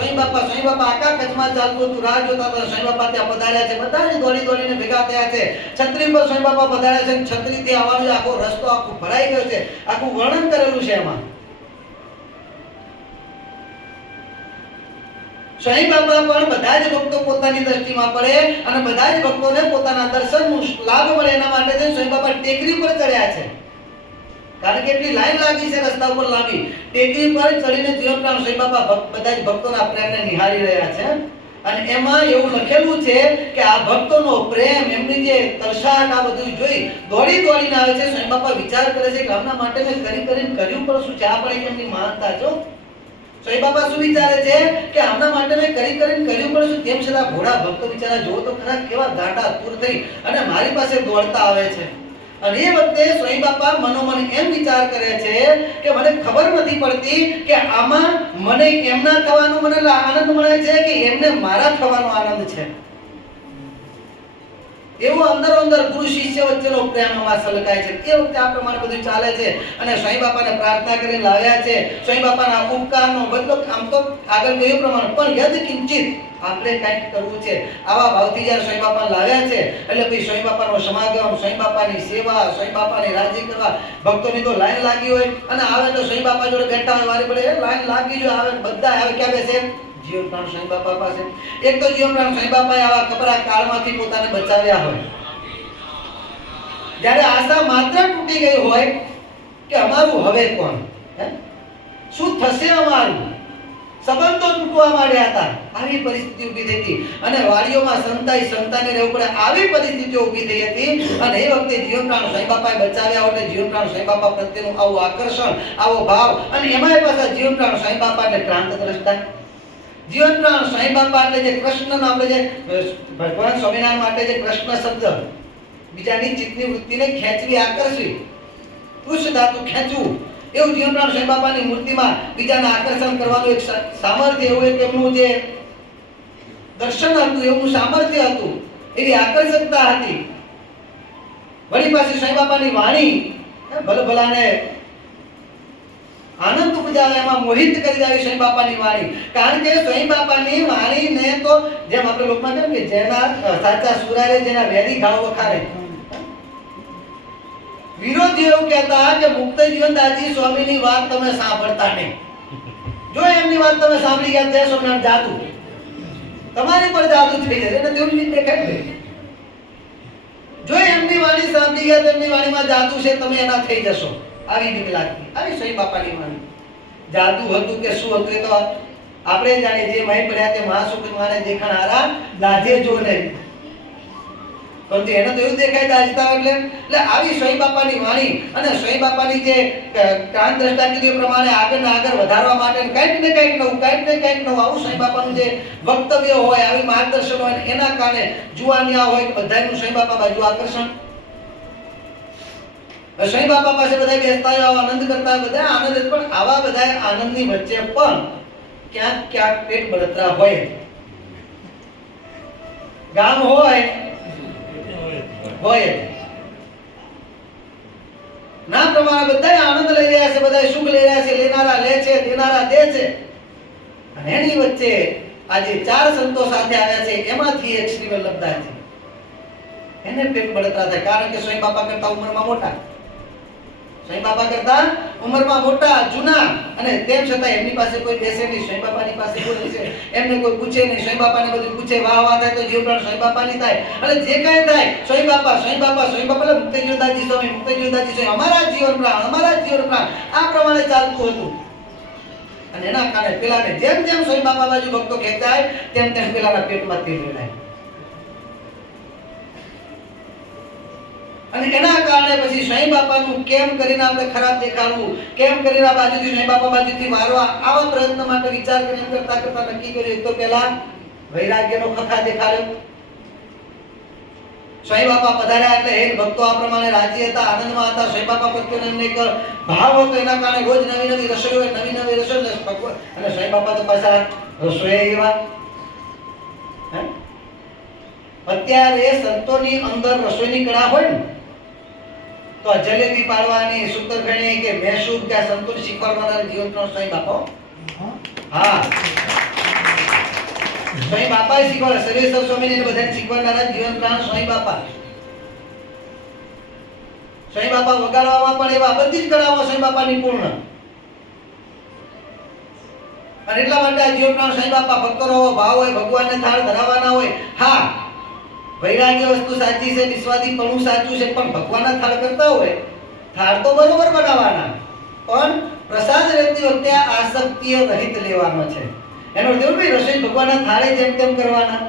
આખા કચ્છમાં ચાલતું હતું, રાહ જોતા હતા. સ્વયં બાપા ત્યાં પધાર્યા છે, બધા દોડીને ભેગા થયા છે. છત્રી પર સ્વયં બાપા પધાર્યા છે, છત્રીથી આવવાનો આખો રસ્તો આખો ભરાઈ ગયો છે, આખું વર્ણન કરેલું છે એમાં. સ્વયં બાપા પણ બધા જ ભક્તો પોતાની દ્રષ્ટિમાં પડે અને બધા જ ભક્તોને પોતાના દર્શનનો લાભ મળે એના માટે સ્વયં બાપા ટેકરી પર ચડ્યા છે. કારણ કે એટલી લાઈન લાગી છે રસ્તા ઉપર લાંબી, ટેકરી પર ચડીને જીવન પ્રાણ સ્વયં બાપા બધા જ ભક્તોના પ્રેમને નિહાળી રહ્યા છે. અને એમાં એવું લખેલું છે કે આ ભક્તોનો પ્રેમ, એમની જે તલસાટ, આ બધું જોઈ દોડીને આવે છે. સ્વયં બાપા વિચાર કરે છે કે આમના માટે મેં કરીને કર્યું પણ શું છે, આ પણ એમની મહાનતા છો. સ્વયં બાપા શું વિચારે છે કે આમના માટે મેં કર્યું પણ શું, તેમ છતાં ભોળા ભક્તો બિચારા જોવો તો ખરા કેવા ગાંડા તૂર થઈ અને મારી પાસે દોડતા આવે છે. અને એ વખતે સ્વયં બાપા મનોમન એમ વિચાર કરે છે કે મને ખબર નથી પડતી કે આમાં મને એમના થવાનો મને આનંદ મળે છે કે એમને મારા થવાનો આનંદ છે. એવો અંદર ગુરુ શિષ્ય વચ્ચેનો પ્રેમ આમાં સલકાય છે. એ વખતે આ પ્રમાણે બધું ચાલે છે અને સ્વયં બાપાને પ્રાર્થના કરીને લાવ્યા છે. સ્વયં બાપાના ઉપકારનો બદલો આમ તો આગળ કહ્યું પ્રમાણે પણ યદ કિંચિત આપણે કંઈક કરવું છે. આવા ભાવથી જ્યારે સ્વયં બાપાને લાવ્યા છે એટલે પછી સ્વયં બાપાનો સમાગમ, સ્વયં બાપાની સેવા, સ્વયં બાપાની રાજી કરવા, ભક્તોની તો લાઈન લાગી હોય અને આવે તો સ્વયં બાપા જોડે બેઠા હોય વારી પડે લાઈન લાગી જો આવે, બધા આવે ક્યાં બેસે? જીવન પ્રાણ સ્વયં બાપા પાસે. એક તો જીવન પ્રાણ સ્વયં બાપાએ આવા કપરા કાળમાંથી પોતાને બચાવ્યા હોય, જ્યારે આશા માત્ર તૂટી ગઈ હોય કે અમારું હવે કોણ, શું થશે, અમારું સંબંધો તૂટવા માંડ્યા હતા, આવી પરિસ્થિતિ ઊભી થઈ હતી અને વાડીઓમાં સંતાને રહેવું પડે, આવી પરિસ્થિતિઓ ઊભી થઈ હતી. અને એ વખતે જીવન પ્રાણ સ્વયં બાપાએ બચાવ્યા હોય, જીવન પ્રાણ સ્વયં બાપા પ્રત્યેનું આવું આકર્ષણ, આવો ભાવ, અને એમાંય પાછા જીવન પ્રાણ સ્વયં બાપાને ક્રાંત દ્રષ્ટા. જીવન પ્રાણ સ્વયં બાપા એટલે જે કૃષ્ણનો આપણે જે ભગવાન સ્વામિનારાયણ માટે જે કૃષ્ણ શબ્દ બીજાની ચિત્તની વૃત્તિને ખેંચવી, આકર્ષવી, કૃષ્ણ ધાતુ ખેંચવું, એવું જીવન પ્રાણ સ્વયં બાપાની મૂર્તિમાં બીજાને આકર્ષણ કરવાનું એક સામર્થ્ય, એવું એક એમનું જે દર્શન હતું, એવું સામર્થ્ય હતું, એવી આકર્ષકતા હતી. વળી પાછી સ્વયં બાપાની વાણી ભલભલાને આનંદ ઉપજાવે, એમાં મોહિત કરી દેવી સ્વામી બાપાની વાણી. કારણ કે સ્વામી બાપાની વાણીને તો જેમ આપણે લોકમાં કેમ કે જેના સાચા સુરારે જેના વેરી ઘાવ વખારે. વિરોધીઓ એવું કહેતા કે મુક્ત જીવનદાસજી સ્વામીની વાત તમે સાંભળતા નહીં. જો એમની વાત તમે સાંભળી ગયા ત્યાં સ્વામિનારાયણ જાદુ તમારી પર જાદુ થઈ જશે. એને તેવું જ દેખાય છે. જો એમની વાણી સાંભળી ગયા તેમની વાણીમાં જાદુ છે, તમે એના થઈ જશો. આવી બીક લાગતી. આવી સ્વામી બાપાની વાણી. જાદુ હતું કે શું હતું એ તો આપણે જાણીએ. જે મહી પડ્યા તે મહાસુખ માને દેખાણારા દાજે જો નહીં. પરંતુ એને તો એવું દેખાય દાજતા એટલે આવી સ્વામી બાપાની વાણી અને સ્વામી બાપાની જે કાન દ્રષ્ટા કીધી પ્રમાણે આગળ આગળ વધારવા માટે કંઈક ને કંઈક નવું આવું સ્વામી બાપાનું જે વક્તવ્ય હોય, આવી માર્ગદર્શન હોય, એના કારણે જુવાનિયા હોય કે બધાનું સ્વામી બાપા બાજુ આકર્ષણ. સ્વામી બાપા પાસે બધા બેસતા હોય, આનંદ કરતા બધા આનંદ. પણ આવા બધા આનંદની વચ્ચે પણ ક્યાંક પેટ બળતરા હોય. ગામ હોય ના પ્રમાણે બધા આનંદ લઈ રહ્યા છે, બધા સુખ લઈ રહ્યા છે, લેનારા લે છે, દેનારા દે છે. અને એની વચ્ચે આજે 4 સંતો સાથે આવ્યા છે. એમાંથી એક શ્રી વલ્લભદાસજી, એને પેટ બળતરા થાય. કારણ કે સ્વામી બાપા કરતા ઉંમરમાં મોટા, સ્વામી બાપા કરતા ઉંમરમાં મોટા, જૂના, અને તેમ છતાં એમની પાસે કોઈ બેસે નહીં. સ્વામી બાપાની પાસે કોઈ બેસે એમને કોઈ પૂછે નહીં. સ્વામી બાપાને બધું પૂછે, વાહ વાહ થાય તો જીવન સ્વામી બાપાની થાય. અને જે કાંઈ થાય સ્વામી બાપા મુક્ત જીવનદાસજી સ્વામી, અમારા જીવન પ્રાણ. આ પ્રમાણે ચાલતું હતું. અને એના કારણે પેલાને જેમ સ્વામી બાપા બાજુ ભક્તો ખેંચાય તેમ પેલાના પેટમાં તેલ રેડાય. અને એના કારણે પછી સ્વામી બાપાનું કેમ કરીને આપણે ખરાબ દેખાડવું, કેમ કરીને આ બાજુથી સ્વામી બાપા બાજુથી મારવા, આવા પ્રયત્ન માટે વિચાર કરીને કરતા નક્કી કર્યું. તો પેલા વૈરાગ્યનો ખખા દેખાડ્યો. સ્વામી બાપા પધાર્યા એટલે હે ભક્તો આ પ્રમાણે રાજી હતા, આનંદમાં હતા. સ્વામી બાપા પ્રત્યેનો એમને એક ભાવ હતો. એના કારણે રોજ નવી રસોઈ હોય, નવી રસોઈ. અને સ્વામી બાપા તો પાછા રસોઈ એવા. અત્યારે સંતોની અંદર રસોઈની કળા હોય ને, તો જલેબી પાડવાની, સૂતરફેણી કે મહેસૂબ કે સંતોષ શીખવાડવાના જીવનનો સ્વામી બાપા. હા, સ્વામી બાપા શીખવાડે. સર્વેશ્વર સ્વામીને બધાને શીખવાડનારા જીવન પ્રાણ સ્વામી બાપા. સ્વામી બાપા વગાડવામાં પણ એવા, બધી જ કળામાં સ્વામી બાપા નિપુણ. અને એટલા માટે આ જીવન પ્રાણ સ્વામી બાપા ભક્તોનો ભાવ હોય, ભગવાનને થાળ ધરાવવાના હોય. હા, વૈરાગ્ય વસ્તુ સાચી છે, નિસ્વાર્થી પણ સાચું છે, પણ ભગવાનના થાળ કરતા હોય, થાળ તો બરોબર બનાવવાના, પણ પ્રસાદ લેતી વખતે આસક્તિય રહિત લેવાનો છે. એનો એવું ભાઈ રસોઈ ભગવાનના થાળે જેમ તેમ કરવાના.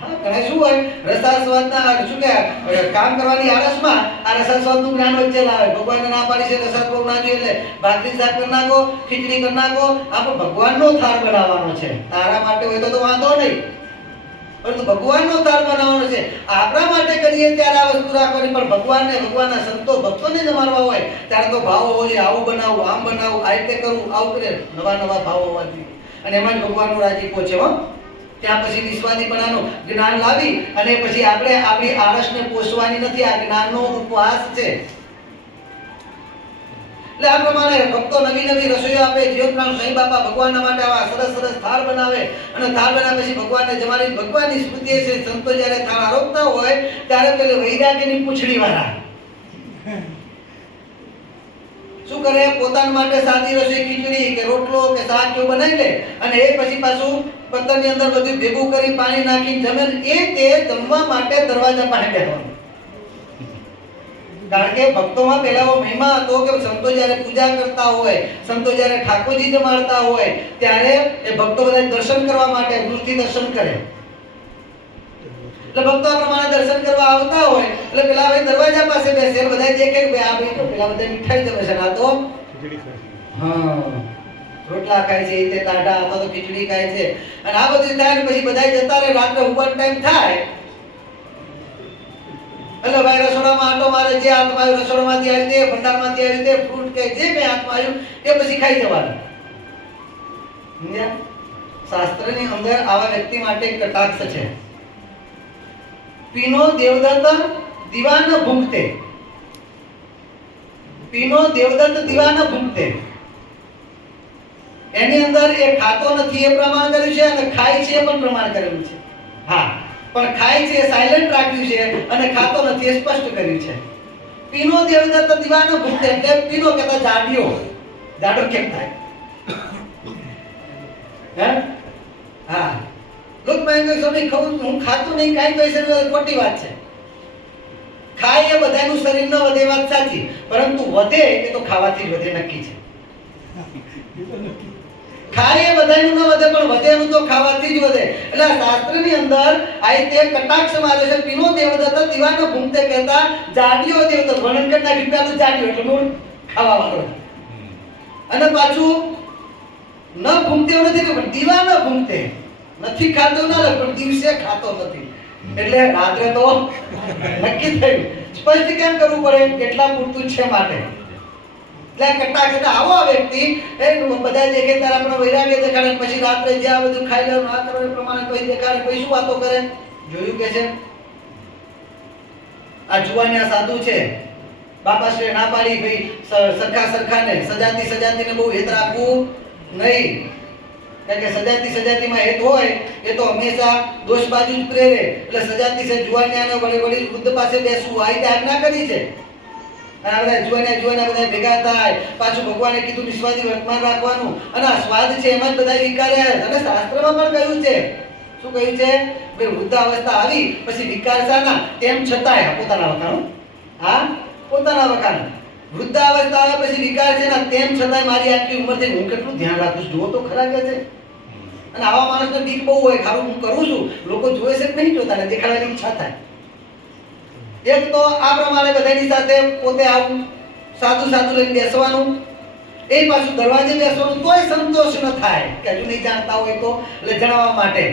હા, ઘણા શું હોય રસાસ્વાદના શું કે કામ કરવાની આળસમાં આ રસાસ્વાદનું જ્ઞાન વચ્ચે લાવે. ભગવાનને ના પાડી છે રસાદ બહુ ના જોઈએ એટલે ભાખરી શાક કરી નાખો, ખીચડી કરી નાખો. આપણે ભગવાનનો થાળ બનાવવાનો છે. તારા માટે હોય તો વાંધો નહીં, પરંતુ ભગવાનનો થાળ બનાવવાનો છે. આપણા માટે કરીએ ત્યારે આ વસ્તુ રાખવાની, પણ ભગવાનને, ભગવાનના સંતો ભક્તોને જમાડવા હોય ત્યારે તો ભાવ હોવો જોઈએ. આવું બનાવું, આમ બનાવું, આ રીતે કરવું, આવું કરે. નવા ભાવો હોવા જોઈએ. અને એમાં જ ભગવાનનો રાજીપો છે. ત્યાં પછી નિસ્વાર્થીપણાનું જ્ઞાન લાવી અને પછી આપણે આપણી આળસને પોષવાની નથી. આ જ્ઞાનનો ઉપવાસ છે. એટલે આ પ્રમાણે ભક્તો નવી રસોઈઓ આપે. જીવન પ્રાણ સ્વામી બાપા ભગવાનના માટે આવા સરસ થાળ બનાવે. અને થાળ બનાવે પછી ભગવાનને જમાડી. ભગવાનની સ્મૃતિ છે. સંતો જ્યારે થાળ આરોગતા હોય ત્યારે પેલે વૈરાગ્યની પૂંછડી વાળા શું કરે, પોતાના માટે સાદી રસોઈ, ખીચડી કે રોટલો કે શાક કેવું બનાવી લે. અને એ પછી પાછું પત્તરની અંદર બધું ભેગું કરી પાણી નાખી જમે. તે જમવા માટે દરવાજા પાસે બેઠવાનું. કારણ કે ભક્તોમાં પહેલા મહિમા હતો કે સંતો જ્યારે પૂજા કરતા હોય, સંતો જ્યારે ઠાકોરજી જમાડતા હોય ત્યારે એ ભક્તો બધા દર્શન કરવા માટે દૂરથી દર્શન કરે. એટલે ભક્તો આ પ્રમાણે દર્શન કરવા આવતા હોય એટલે પેલા ભાઈ દરવાજા પાસે બેસે. બધા દેખે કે આ ભાઈ તો પેલા બધા મીઠાઈ જમે છે, આ તો રોટલા ખાય છે, તે ટાઢા અથવા તો ખીચડી ખાય છે. અને આ બધું થાય ને પછી બધા જતા રહે. રાત્રે ઊંઘવાનો ટાઈમ થાય એટલે ભાઈ રસોડામાં આટો મારે. જે હાથમાં આવ્યું રસોડામાંથી આવી તે, ભંડારમાંથી આવી તે, ફ્રૂટ કે જે કંઈ હાથમાં આવ્યું તે પછી ખાઈ જવાનું. શાસ્ત્રની અંદર આવા વ્યક્તિ માટે કટાક્ષ છે. પીનો દેવદત્ત દીવાન ભૂંકતે. એની અંદર એ ખાતો નથી એ પ્રમાણ કર્યું છે અને ખાય છે એ પણ પ્રમાણ કરેલું છે. હા, પણ ખાય છે એ સાયલેન્ટ રાખ્યું છે અને ખાતો નથી એ સ્પષ્ટ કર્યું છે. પીનો દેવદત્ત દીવાનો ભૂખતે, એટલે પીનો કહેતા જાડિયો, જાડો કેમ થાય? હે? હા, લોક મેં સમય ખાઉં હું ખાતો નહીં કાઈ તો એ શરીર ખોટી વાત છે. ખાય એ બધાનું શરીર ન વધે વાત સાચી, પરંતુ વધે એ તો ખાવાથી જ વધે નક્કી છે. ખાય એ બધાનું ન વધે પણ વધે એનું તો ખાવાથી જ વધે. એટલે શાસ્ત્રની અંદર આ તે કટાક્ષ મારે છે. પીનો દેવદત્ત દીવાનો ભૂમતે કહેતા જાડિયો દેવદત્ત, વર્ણન કરતા રૂપિયાનું જાડિયો એટલે મૂળ ખાવા વાળો. અને પાછું ન ભૂમતે નથી પણ દીવાનો ભૂમતે, નથી ખાતો ના લાગે પણ દિવસે ખાતો નથી, એટલે રાત્રે તો નક્કી થયું. સ્પષ્ટ કેમ કરવું પડે? કેટલા પૂરતું છે માટે. એટલે કટાક્ષ એટલે આવો વ્યક્તિ એ બધા દેખે ત્યારે આપણો વૈરાગ્ય દેખાડે, પછી રાત્રે જે આ બધું ખાઈ લેવાનું આ કરો એ પ્રમાણે કોઈ દેખાડે, કોઈ શું વાતો કરે. જોયું કે છે આ જુવાનિયા સાધુ છે, બાપાશ્રી ના પાડી ભાઈ સરખાને સજાતીને બહુ હેત રાખવું નહીં, કારણ કે સજાતીમાં હેત હોય એ તો હંમેશા દોષ બાજુ જ પ્રેરે. એટલે સજાતી છે જુવાનિયાને વળી વૃદ્ધ પાસે બેસવું આ રીતે આજ્ઞા કરી છે. અને આ બધા જુવાનિયા બધા ભેગા થાય, પાછું ભગવાને કીધું નિસ્વાદી વર્તમાન રાખવાનું, અને આ સ્વાદ છે એમાં જ બધા વિકારે. અને શાસ્ત્રમાં પણ કહ્યું છે, શું કહ્યું છે? ભાઈ વૃદ્ધાવસ્થા આવી પછી વિકાર શાના, તેમ છતાંય પોતાના વખાણ, હા પોતાના વખાણ, વૃદ્ધાવસ્થા આવે પછી વિકાર છે ને તેમ છતાંય મારી આટલી ઉંમરથી હું કેટલું ધ્યાન રાખું છું, જુઓ તો ખરા કે છે. અને આવા માણસને બીક બહુ હોય, ખારું હું કરું છું, લોકો જોવે છે કે નહીં જોતા, ને દેખાડવાની ઈચ્છા થાય. એક તો આ પ્રમાણે બધાની સાથે પોતે આવું સાધુ લઈને બેસવાનું, એ પાછું દરવાજે બેસવાનું, તોય સંતોષ ન થાય કે હજુ નહીં જાણતા હોય તો, એટલે જણાવવા માટે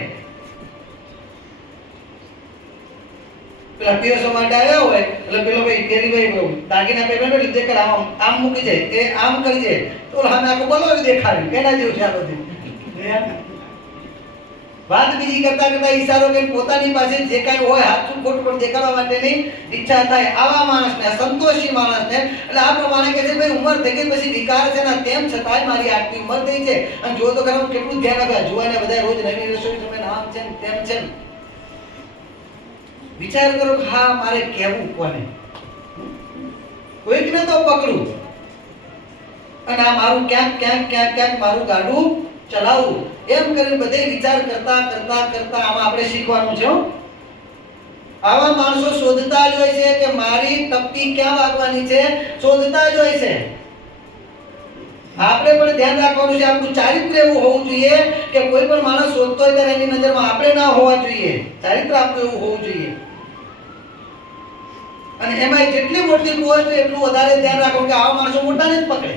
પેલા પીરસવા માટે આવ્યા હોય એટલે પેલો ભાઈ તેરી ભાઈ દાગીના પહેરવાનો એટલે દેખાડ આમ મૂકી જાય, એ આમ કરી જાય તો સામે આખું બોલો દેખાડ્યું કેના જેવું છે આ બધું. વાત બીજી કરતા ઈશારો કરીને પોતાની પાસે જે કાંઈ હોય હાથું ખોટું પણ દેખાડવા માટેની ઈચ્છા થાય. આવા માણસને, સંતોષી માણસને, એટલે આ પ્રમાણે કહે છે ભાઈ ઉંમર થઈ ગઈ પછી વિકાર છે ને તેમ છતાંય મારી આટલી ઉંમર થઈ છે, અને જો તો ખરા કેટલું ધ્યાન આપ્યા જોવાને બધા રોજ નવી રસોઈ તમે આમ છે ને તેમ છે. વિચાર કરો કે હા મારે કહેવું કોને, કોઈકને તો પકડું, અને આ મારું ક્યાંક મારું ગાડું ચલાવવું, એમ કરીને બધે વિચાર કરતા આમાં આપણે શીખવાનું છે. આવા માણસો શોધતા જ હોય છે કે મારી ટપકી ક્યાં વાગવાની છે, શોધતા જ હોય છે. આપણે પણ ધ્યાન રાખવાનું છે, આપણું ચારિત્ર્ય એવું હોવું જોઈએ કે કોઈ પણ માણસ શોધતો હોય ત્યારે એની નજરમાં આપણે ના હોવા જોઈએ, ચારિત્ર્ય આપણું એવું હોવું જોઈએ. અને એમાં જેટલી મોટી પોસ્ટ એટલું વધારે ધ્યાન રાખો કે આવા માણસો મોટાને જ પકડે,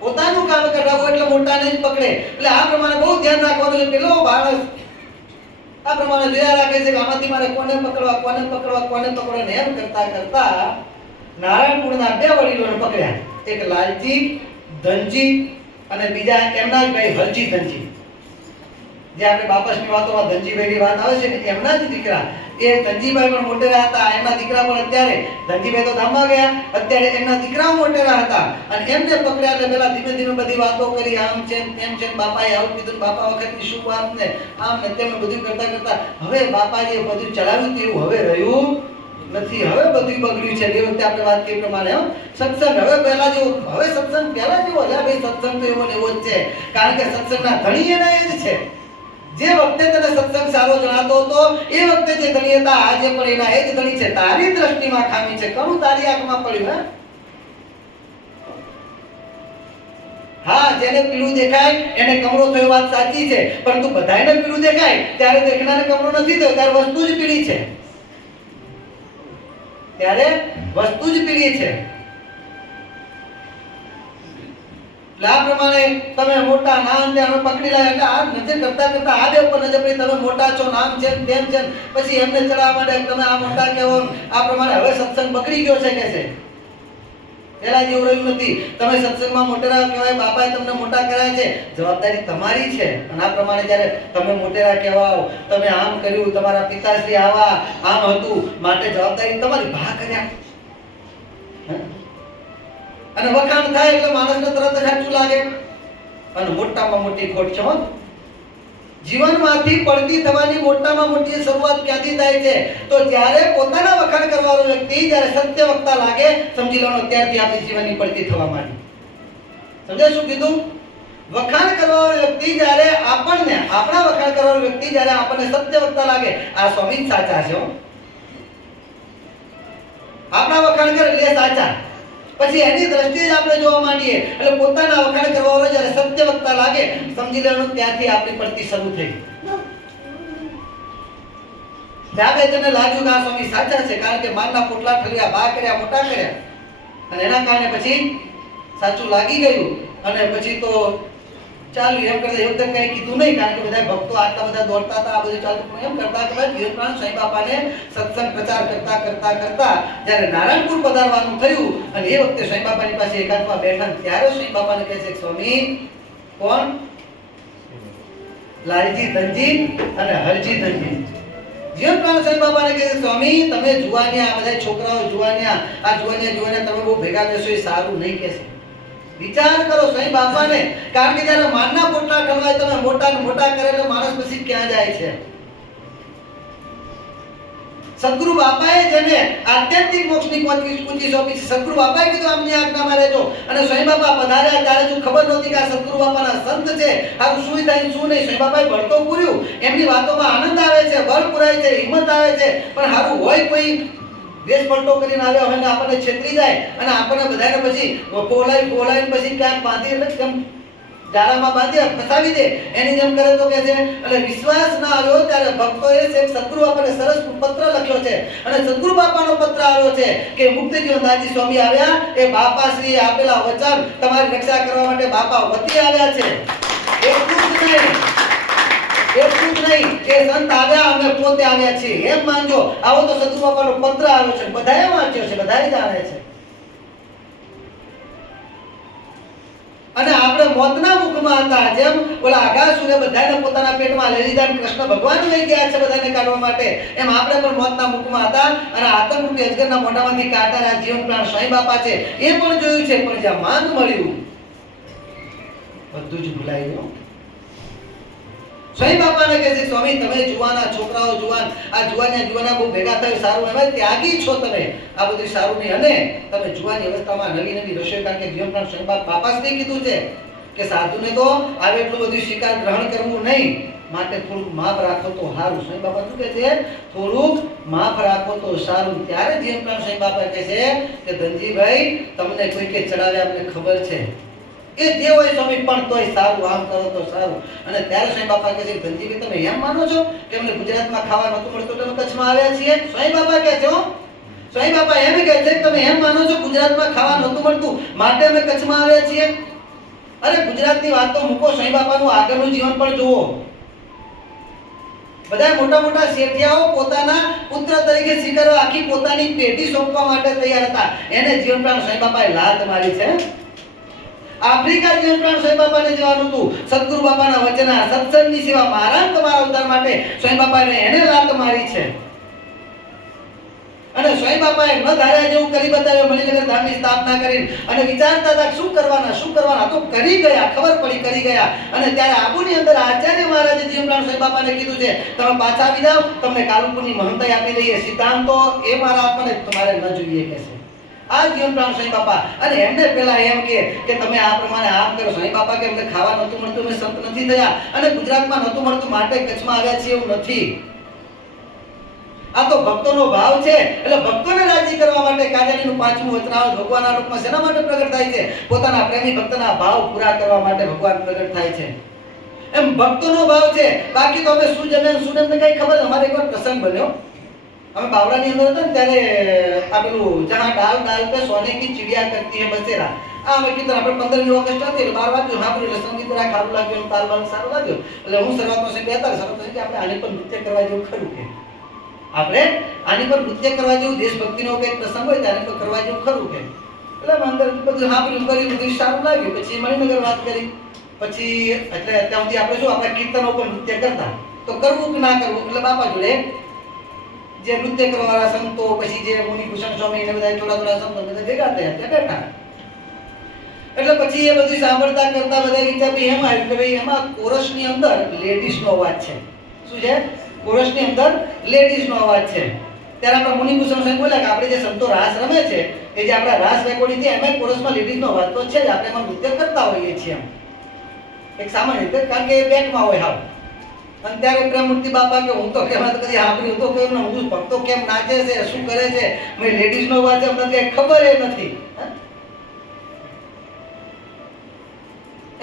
પોતાનું કામ કરાવવું એટલે મોટાને જ પકડે. એટલે આ પ્રમાણે બહુ ધ્યાન રાખવાનું છે. પેલો માણસ આ પ્રમાણે જોયા રાખે છે કે આમાંથી મારે કોને પકડવા ને એમ કરતા નારાયણપુરના બે વડીલોને પકડ્યા, એક લાલજી ધનજી અને બીજા એમના જ ભાઈ હરજી ધનજી. જે આપણે બાપસની વાતોમાં ધનજીભાઈની વાત આવે છે ને એમના જ દીકરા એ ધનજીભાઈ પણ મોટેરા હતા, એમના દીકરા પણ અત્યારે ધનજીભાઈ તો ધામમાં ગયા, અત્યારે એમના દીકરાઓ મોટેરા હતા. અને એમને પકડ્યા એટલે પેલા ધીમે બધી વાતો કરી, આમ છે તેમ છે, બાપાએ આવું કીધું, બાપા વખતની શું વાત ને આમ ને તેમ બધું કરતા હવે બાપાએ બધું ચલાવ્યું હતું એવું હવે રહ્યું નથી, હવે બધું બગડ્યું છે. એ વખતે આપણે વાત કરી પ્રમાણે સત્સંગ હવે પહેલા જેવો, હવે સત્સંગ પહેલા જેવો છે ભાઈ, સત્સંગ તો એવો ને એવો જ છે, કારણ કે સત્સંગના ધણી એના એ જ છે. જે વખતે તને સત્સંગ સારો જણાતો હતો એ વખતે જે ધણી હતા આજે પણ એના એ જ ધણી છે. તારી દ્રષ્ટિમાં ખામી છે, કરું તારી આંખમાં પડ્યું. હા, જેને પીળું દેખાય એને કમળો થયો વાત સાચી છે, પરંતુ બધાને પીળું દેખાય ત્યારે દેખનારને કમળો નથી થયો, ત્યારે વસ્તુ જ પીળી છે, ત્યારે વસ્તુ જ પીળી છે. એટલે આ પ્રમાણે તમે મોટા નામ ત્યાં પકડી લાય એટલે આ નજર કરતા આ બે ઉપર નજર પડી, તમે મોટા છો, નામ છે તેમ છે, પછી એમને ચડાવવા માટે તમે આ મોટા કહેવો. આ પ્રમાણે હવે સત્સંગ બગડી ગયો છે કે છે, પેલા જેવું રહ્યું નથી. તમે સત્સંગમાં મોટેરા કહેવાય, બાપાએ તમને મોટા કર્યા છે, જવાબદારી તમારી છે. અને આ પ્રમાણે જ્યારે તમે મોટેરા કહેવાઓ, તમે આમ કર્યું, તમારા પિતાશ્રી આવા આમ હતું, માટે જવાબદારી તમારી ભા કર્યા. અને વખાણ થાય એટલે માણસને તરત જ સાચું લાગે. અને મોટામાં મોટી ખોટ છે હો. જીવનમાંથી પડતી થવાની મોટામાં મોટી શરૂઆત ક્યાંથી થાય છે? તો જ્યારે પોતાના વખાણ કરવાનો વ્યક્તિ જ્યારે સત્ય વક્તા લાગે, સમજી લેવાનું ત્યારથી આપણી જીવનની પડતી થવા માંડી. સમજે શું કીધું? વખાણ કરવાનો વ્યક્તિ જ્યારે આપણને, આપણા વખાણ કરવાનો વ્યક્તિ જ્યારે આપણને સત્ય વક્તા લાગે, આ સ્વામી જ સાચા છે હો. આપણા વખાણ કરે એટલે સાચા. પછી એની દ્રષ્ટિએ આપણે જોવા માંડીએ એટલે પોતાના વખાણ કરવાનો જ્યારે સત્ય વક્તા લાગે, સમજી લેવાનું ત્યાંથી આપણી પડતી શરૂ થઈ. ત્યાં બે જણને લાગ્યું કે આ સ્વામી સાચા છે, કારણ કે માનના પોટલા ઠલ્યા, બા કર્યા, મોટા કર્યા, અને એના કારણે પછી સાચું લાગી ગયું. અને પછી તો ચાલ્યું એમ કરતા એકદમ કઈ કીધું નહીં, કારણ કે બધા ભક્તો આટલા બધા દોડતા હતા, આ બધું ચાલતું એમ કરતા કે ભાઈ જીવનપ્રાણ સાંઈ બાપાને સત્સંગ પ્રચાર કરતા કરતા કરતા જ્યારે નારાયણપુર પધારવાનું થયું અને એ વખતે સાંઈ બાપાની પાસે એકાંતમાં બેઠા, ત્યારે સાંઈ બાપાને કહે છે સ્વામી કોણ? લાલજી ધનજી અને હરજી ધનજી. જીવનપ્રાણ સાંઈ બાપાને કહે છે સ્વામી તમે જુવાનિયા, આ બધા છોકરાઓ જુવાનિયા, આ જુવાનિયા તમે બહુ ભેગા બેસો એ સારું નહીં કહે છે. વિચાર કરો સાંઈ બાપાને, કારણ કે જ્યારે માનના પોટલા ઠલવાય તમે મોટા ને મોટા કરે એટલે માણસ પછી ક્યાં જાય છે? સદગુરુ બાપાએ જેને આધ્યાત્મિક મોક્ષની કુંજી સોંપી છે, સદગુરુ બાપાએ કીધું આમની આજ્ઞામાં રહેજો, અને સાંઈ બાપા પધાર્યા ત્યારે જો ખબર નહોતી કે આ સદગુરુ બાપાના સંત છે, આવું શું થાય શું નહીં, સાંઈ બાપાએ બળ તો પૂર્યું, એમની વાતોમાં આનંદ આવે છે, બળ પુરાય છે, હિંમત આવે છે, પણ હારું હોય કોઈ દેશ પલટો કરીને આવ્યા હોય ને આપણને છેતરી જાય અને આપણને બધાને પછી પોલાઈ પછી ક્યાંક બાંધી એટલે કેમ જાળામાં બાંધી ફસાવી દે, એની જેમ કરે તો કે છે. એટલે વિશ્વાસ ના આવ્યો ત્યારે ભક્તોએ સદગુરુ બાપાને સરસ પત્ર લખ્યો છે, અને સદગુરુ બાપાનો પત્ર આવ્યો છે કે મુક્ત જીવનદાસજી સ્વામી આવ્યા, એ બાપા શ્રી આપેલા વચન તમારી રક્ષા કરવા માટે બાપા વતી આવ્યા છે. એટલું જ નહીં એ સંત આવ્યા, અમે પોતે આવ્યા છીએ એમ માનજો. આવો તો સદગુરુ બાપાનો પત્ર આવ્યો છે, બધાએ વાંચ્યો છે, બધાએ જાણે છે. અને આપણે મોતના મુખમાં હતા, જેમ ઓલા આઘાસુરે બધાને પોતાના પેટમાં લઈ લીધા, કૃષ્ણ ભગવાન લઈ ગયા છે બધાને કાઢવા માટે, એમ આપણે પણ મોતના મુખમાં હતા અને આતંકરૂપી અજગરના મોઢામાંથી કાઢનારા જીવનપ્રાણ સાંઈ બાપા છે એ પણ જોયું છે. પણ જ્યાં માંગ મળ્યું બધું જ ભૂલાઈ ગયું. સાંઈ બાપાને કહે છે સ્વામી તમે જુવાના છોકરાઓ જુવાન, આ જુવાના બહુ ભેગા થયો સારું, એમાં ત્યાગી છો તમે, આ બધું સારું નહીં. અને તમે જુવાની અવસ્થામાં નવી રસોઈ, કારણ કે જીવનપ્રાણ સાંઈ બાપા જ કીધું છે કે સાધુને તો આવે એટલું બધું શિકાર ગ્રહણ કરવું નહીં, માટે થોડુંક માફ રાખો તો સારું. સાંઈ બાપા શું કહે છે? થોડુંક માફ રાખો તો સારું. ત્યારે જીવનપ્રાણ સાંઈ બાપા કહે છે કે ધનજીભાઈ તમને કોઈ કે ચડાવે અમને ખબર છે, એ જે હોય સ્વામી, પણ તોય સારું, આમ કરો તો સારું. અને ત્યારે સાંઈ બાપા કહે છે ધનજીભાઈ તમે એમ માનો છો કે અમને ગુજરાતમાં ખાવા નતું મળતું એટલે કચ્છમાં આવ્યા છીએ? સાંઈ બાપા કહે છે સાંઈ બાપા એમ કહે છે તમે એમ માનો છો ગુજરાતમાં ખાવા નતું મળતું માટે અમે કચ્છમાં આવ્યા છીએ? અરે ગુજરાતની વાત તો મૂકો, સાંઈ બાપાનું આગળનું જીવન પણ જુઓ. બધા મોટા મોટા શેઠિયાઓ પોતાના પુત્ર તરીકે સ્વીકારવા આખી પોતાની પેઢી સોંપવા માટે તૈયાર હતા, એને જીવનપ્રાણ સાંઈ બાપાએ લાત મારી છે. આફ્રિકા જીવનપ્રાણ સાંઈ બાપાને જવાનું હતું, સદગુરુ બાપાના વચના સત્સંગની સેવા મારા તમારા ઉદ્ધાર માટે સાંઈ બાપાએ એને લાત મારી છે. અને સાંઈ બાપાએ ન ધાર્યા જેવું કરી બતાવ્યું, મણિનગર ધામની સ્થાપના કરી અને વિચારતા હતા શું કરવાના તો કરી ગયા, ખબર પડી કરી ગયા. અને ત્યારે આબુની અંદર આચાર્ય મહારાજે જીવનપ્રાણ સાંઈ બાપાને કીધું છે તમે પાછા આવી જાઓ, તમને કાલુપુરની મહંતાઈ આપી દઈએ. સિદ્ધાંતો એ મારા આત્માને તમારે ન જોઈએ કે છે આ જીવનપ્રાણ સાંઈ બાપા. અને એમને પેલા એમ કે તમે આ પ્રમાણે આમ કરો. સાંઈ બાપા કે અમને ખાવા નતું મળતું, અમે સંત નથી થયા, અને ગુજરાતમાં નતું મળતું માટે કચ્છમાં આવ્યા છીએ, એવું નથી. આ તો ભક્તોનો ભાવ છે. એટલે ભક્તોને રાજી કરવા માટે કાજાણીનું 5મું વચનામૃત ભગવાનના રૂપમાં શેના માટે પ્રગટ થાય છે? પોતાના પ્રેમી ભક્તના ભાવ પૂરા કરવા માટે ભગવાન પ્રગટ થાય છે. એમ ભક્તોનો ભાવ છે. બાકી તો અમે શું જમે શું એમને કઈ ખબર. અમારે એકવાર પ્રસંગ બન્યો, અમે બાવળાની અંદર હતા ને ત્યારે આ પેલું જહાં ડાલ પે સોને કી ચિડિયા કરતી હે બસેરા, આ અમે કીધું આપણે 15મી ઓગસ્ટ હતી એટલે 12 વાગ્યું સાંભળ્યું એટલે સંગીત રાગ સારું લાગ્યું, તાલ બાલ સારું લાગ્યું. એટલે હું શરૂઆતમાં છે બેતા કે આપણે આની પર નૃત્ય કરવા જેવું ખરું કે આપણે આની પર નૃત્ય કરવા જેવું દેશભક્તિનો કંઈક પ્રસંગ હોય ત્યારે પર કરવા જેવું ખરું કે. એટલે અંદર બધું સાંભળ્યું કર્યું, બધું સારું લાગ્યું. પછી મણિનગર વાત કરી, પછી એટલે અત્યાર સુધી આપણે શું આપણે કીર્તનો પર નૃત્ય કરતા, તો કરવું કે ના કરવું. એટલે બાપા જોડે જે નૃત્ય કરવાવાળા સંતો, પછી જે મુનિભૂષણ સ્વામી ને બધા થોડા સંતો બધા ભેગા થયા, ત્યાં બેઠા. એટલે પછી એ બધું સાંભળતા કરતા બધા વિચાર ભાઈ એમ આવ્યું કે ભાઈ એમાં કોરસની અંદર લેડીઝનો અવાજ છે. શું છે? કોરસની અંદર લેડીઝનો અવાજ છે. ત્યારે આપણા મુનિભૂષણ સાહેબ બોલ્યા કે આપણે જે સંતો રાસ રમે છે એ જે આપણા રાસ રેકોર્ડિંગ છે એમાં કોરસમાં લેડીઝનો અવાજ તો છે જ, આપણે એમાં નૃત્ય કરતા હોઈએ છીએ એમ એક સામાન્ય રીતે, કારણ કે એ બેકમાં હોય હાવ. અને ત્યારે પ્રેમમૂર્તિ બાપા કે હું તો કેમાં તો કદી સાંભળ્યું તો કેમ ના, હું ભક્તો કેમ નાચે છે, શું કરે છે, મેં લેડીઝનો અવાજ છે, અમને કઈ ખબર એ નથી.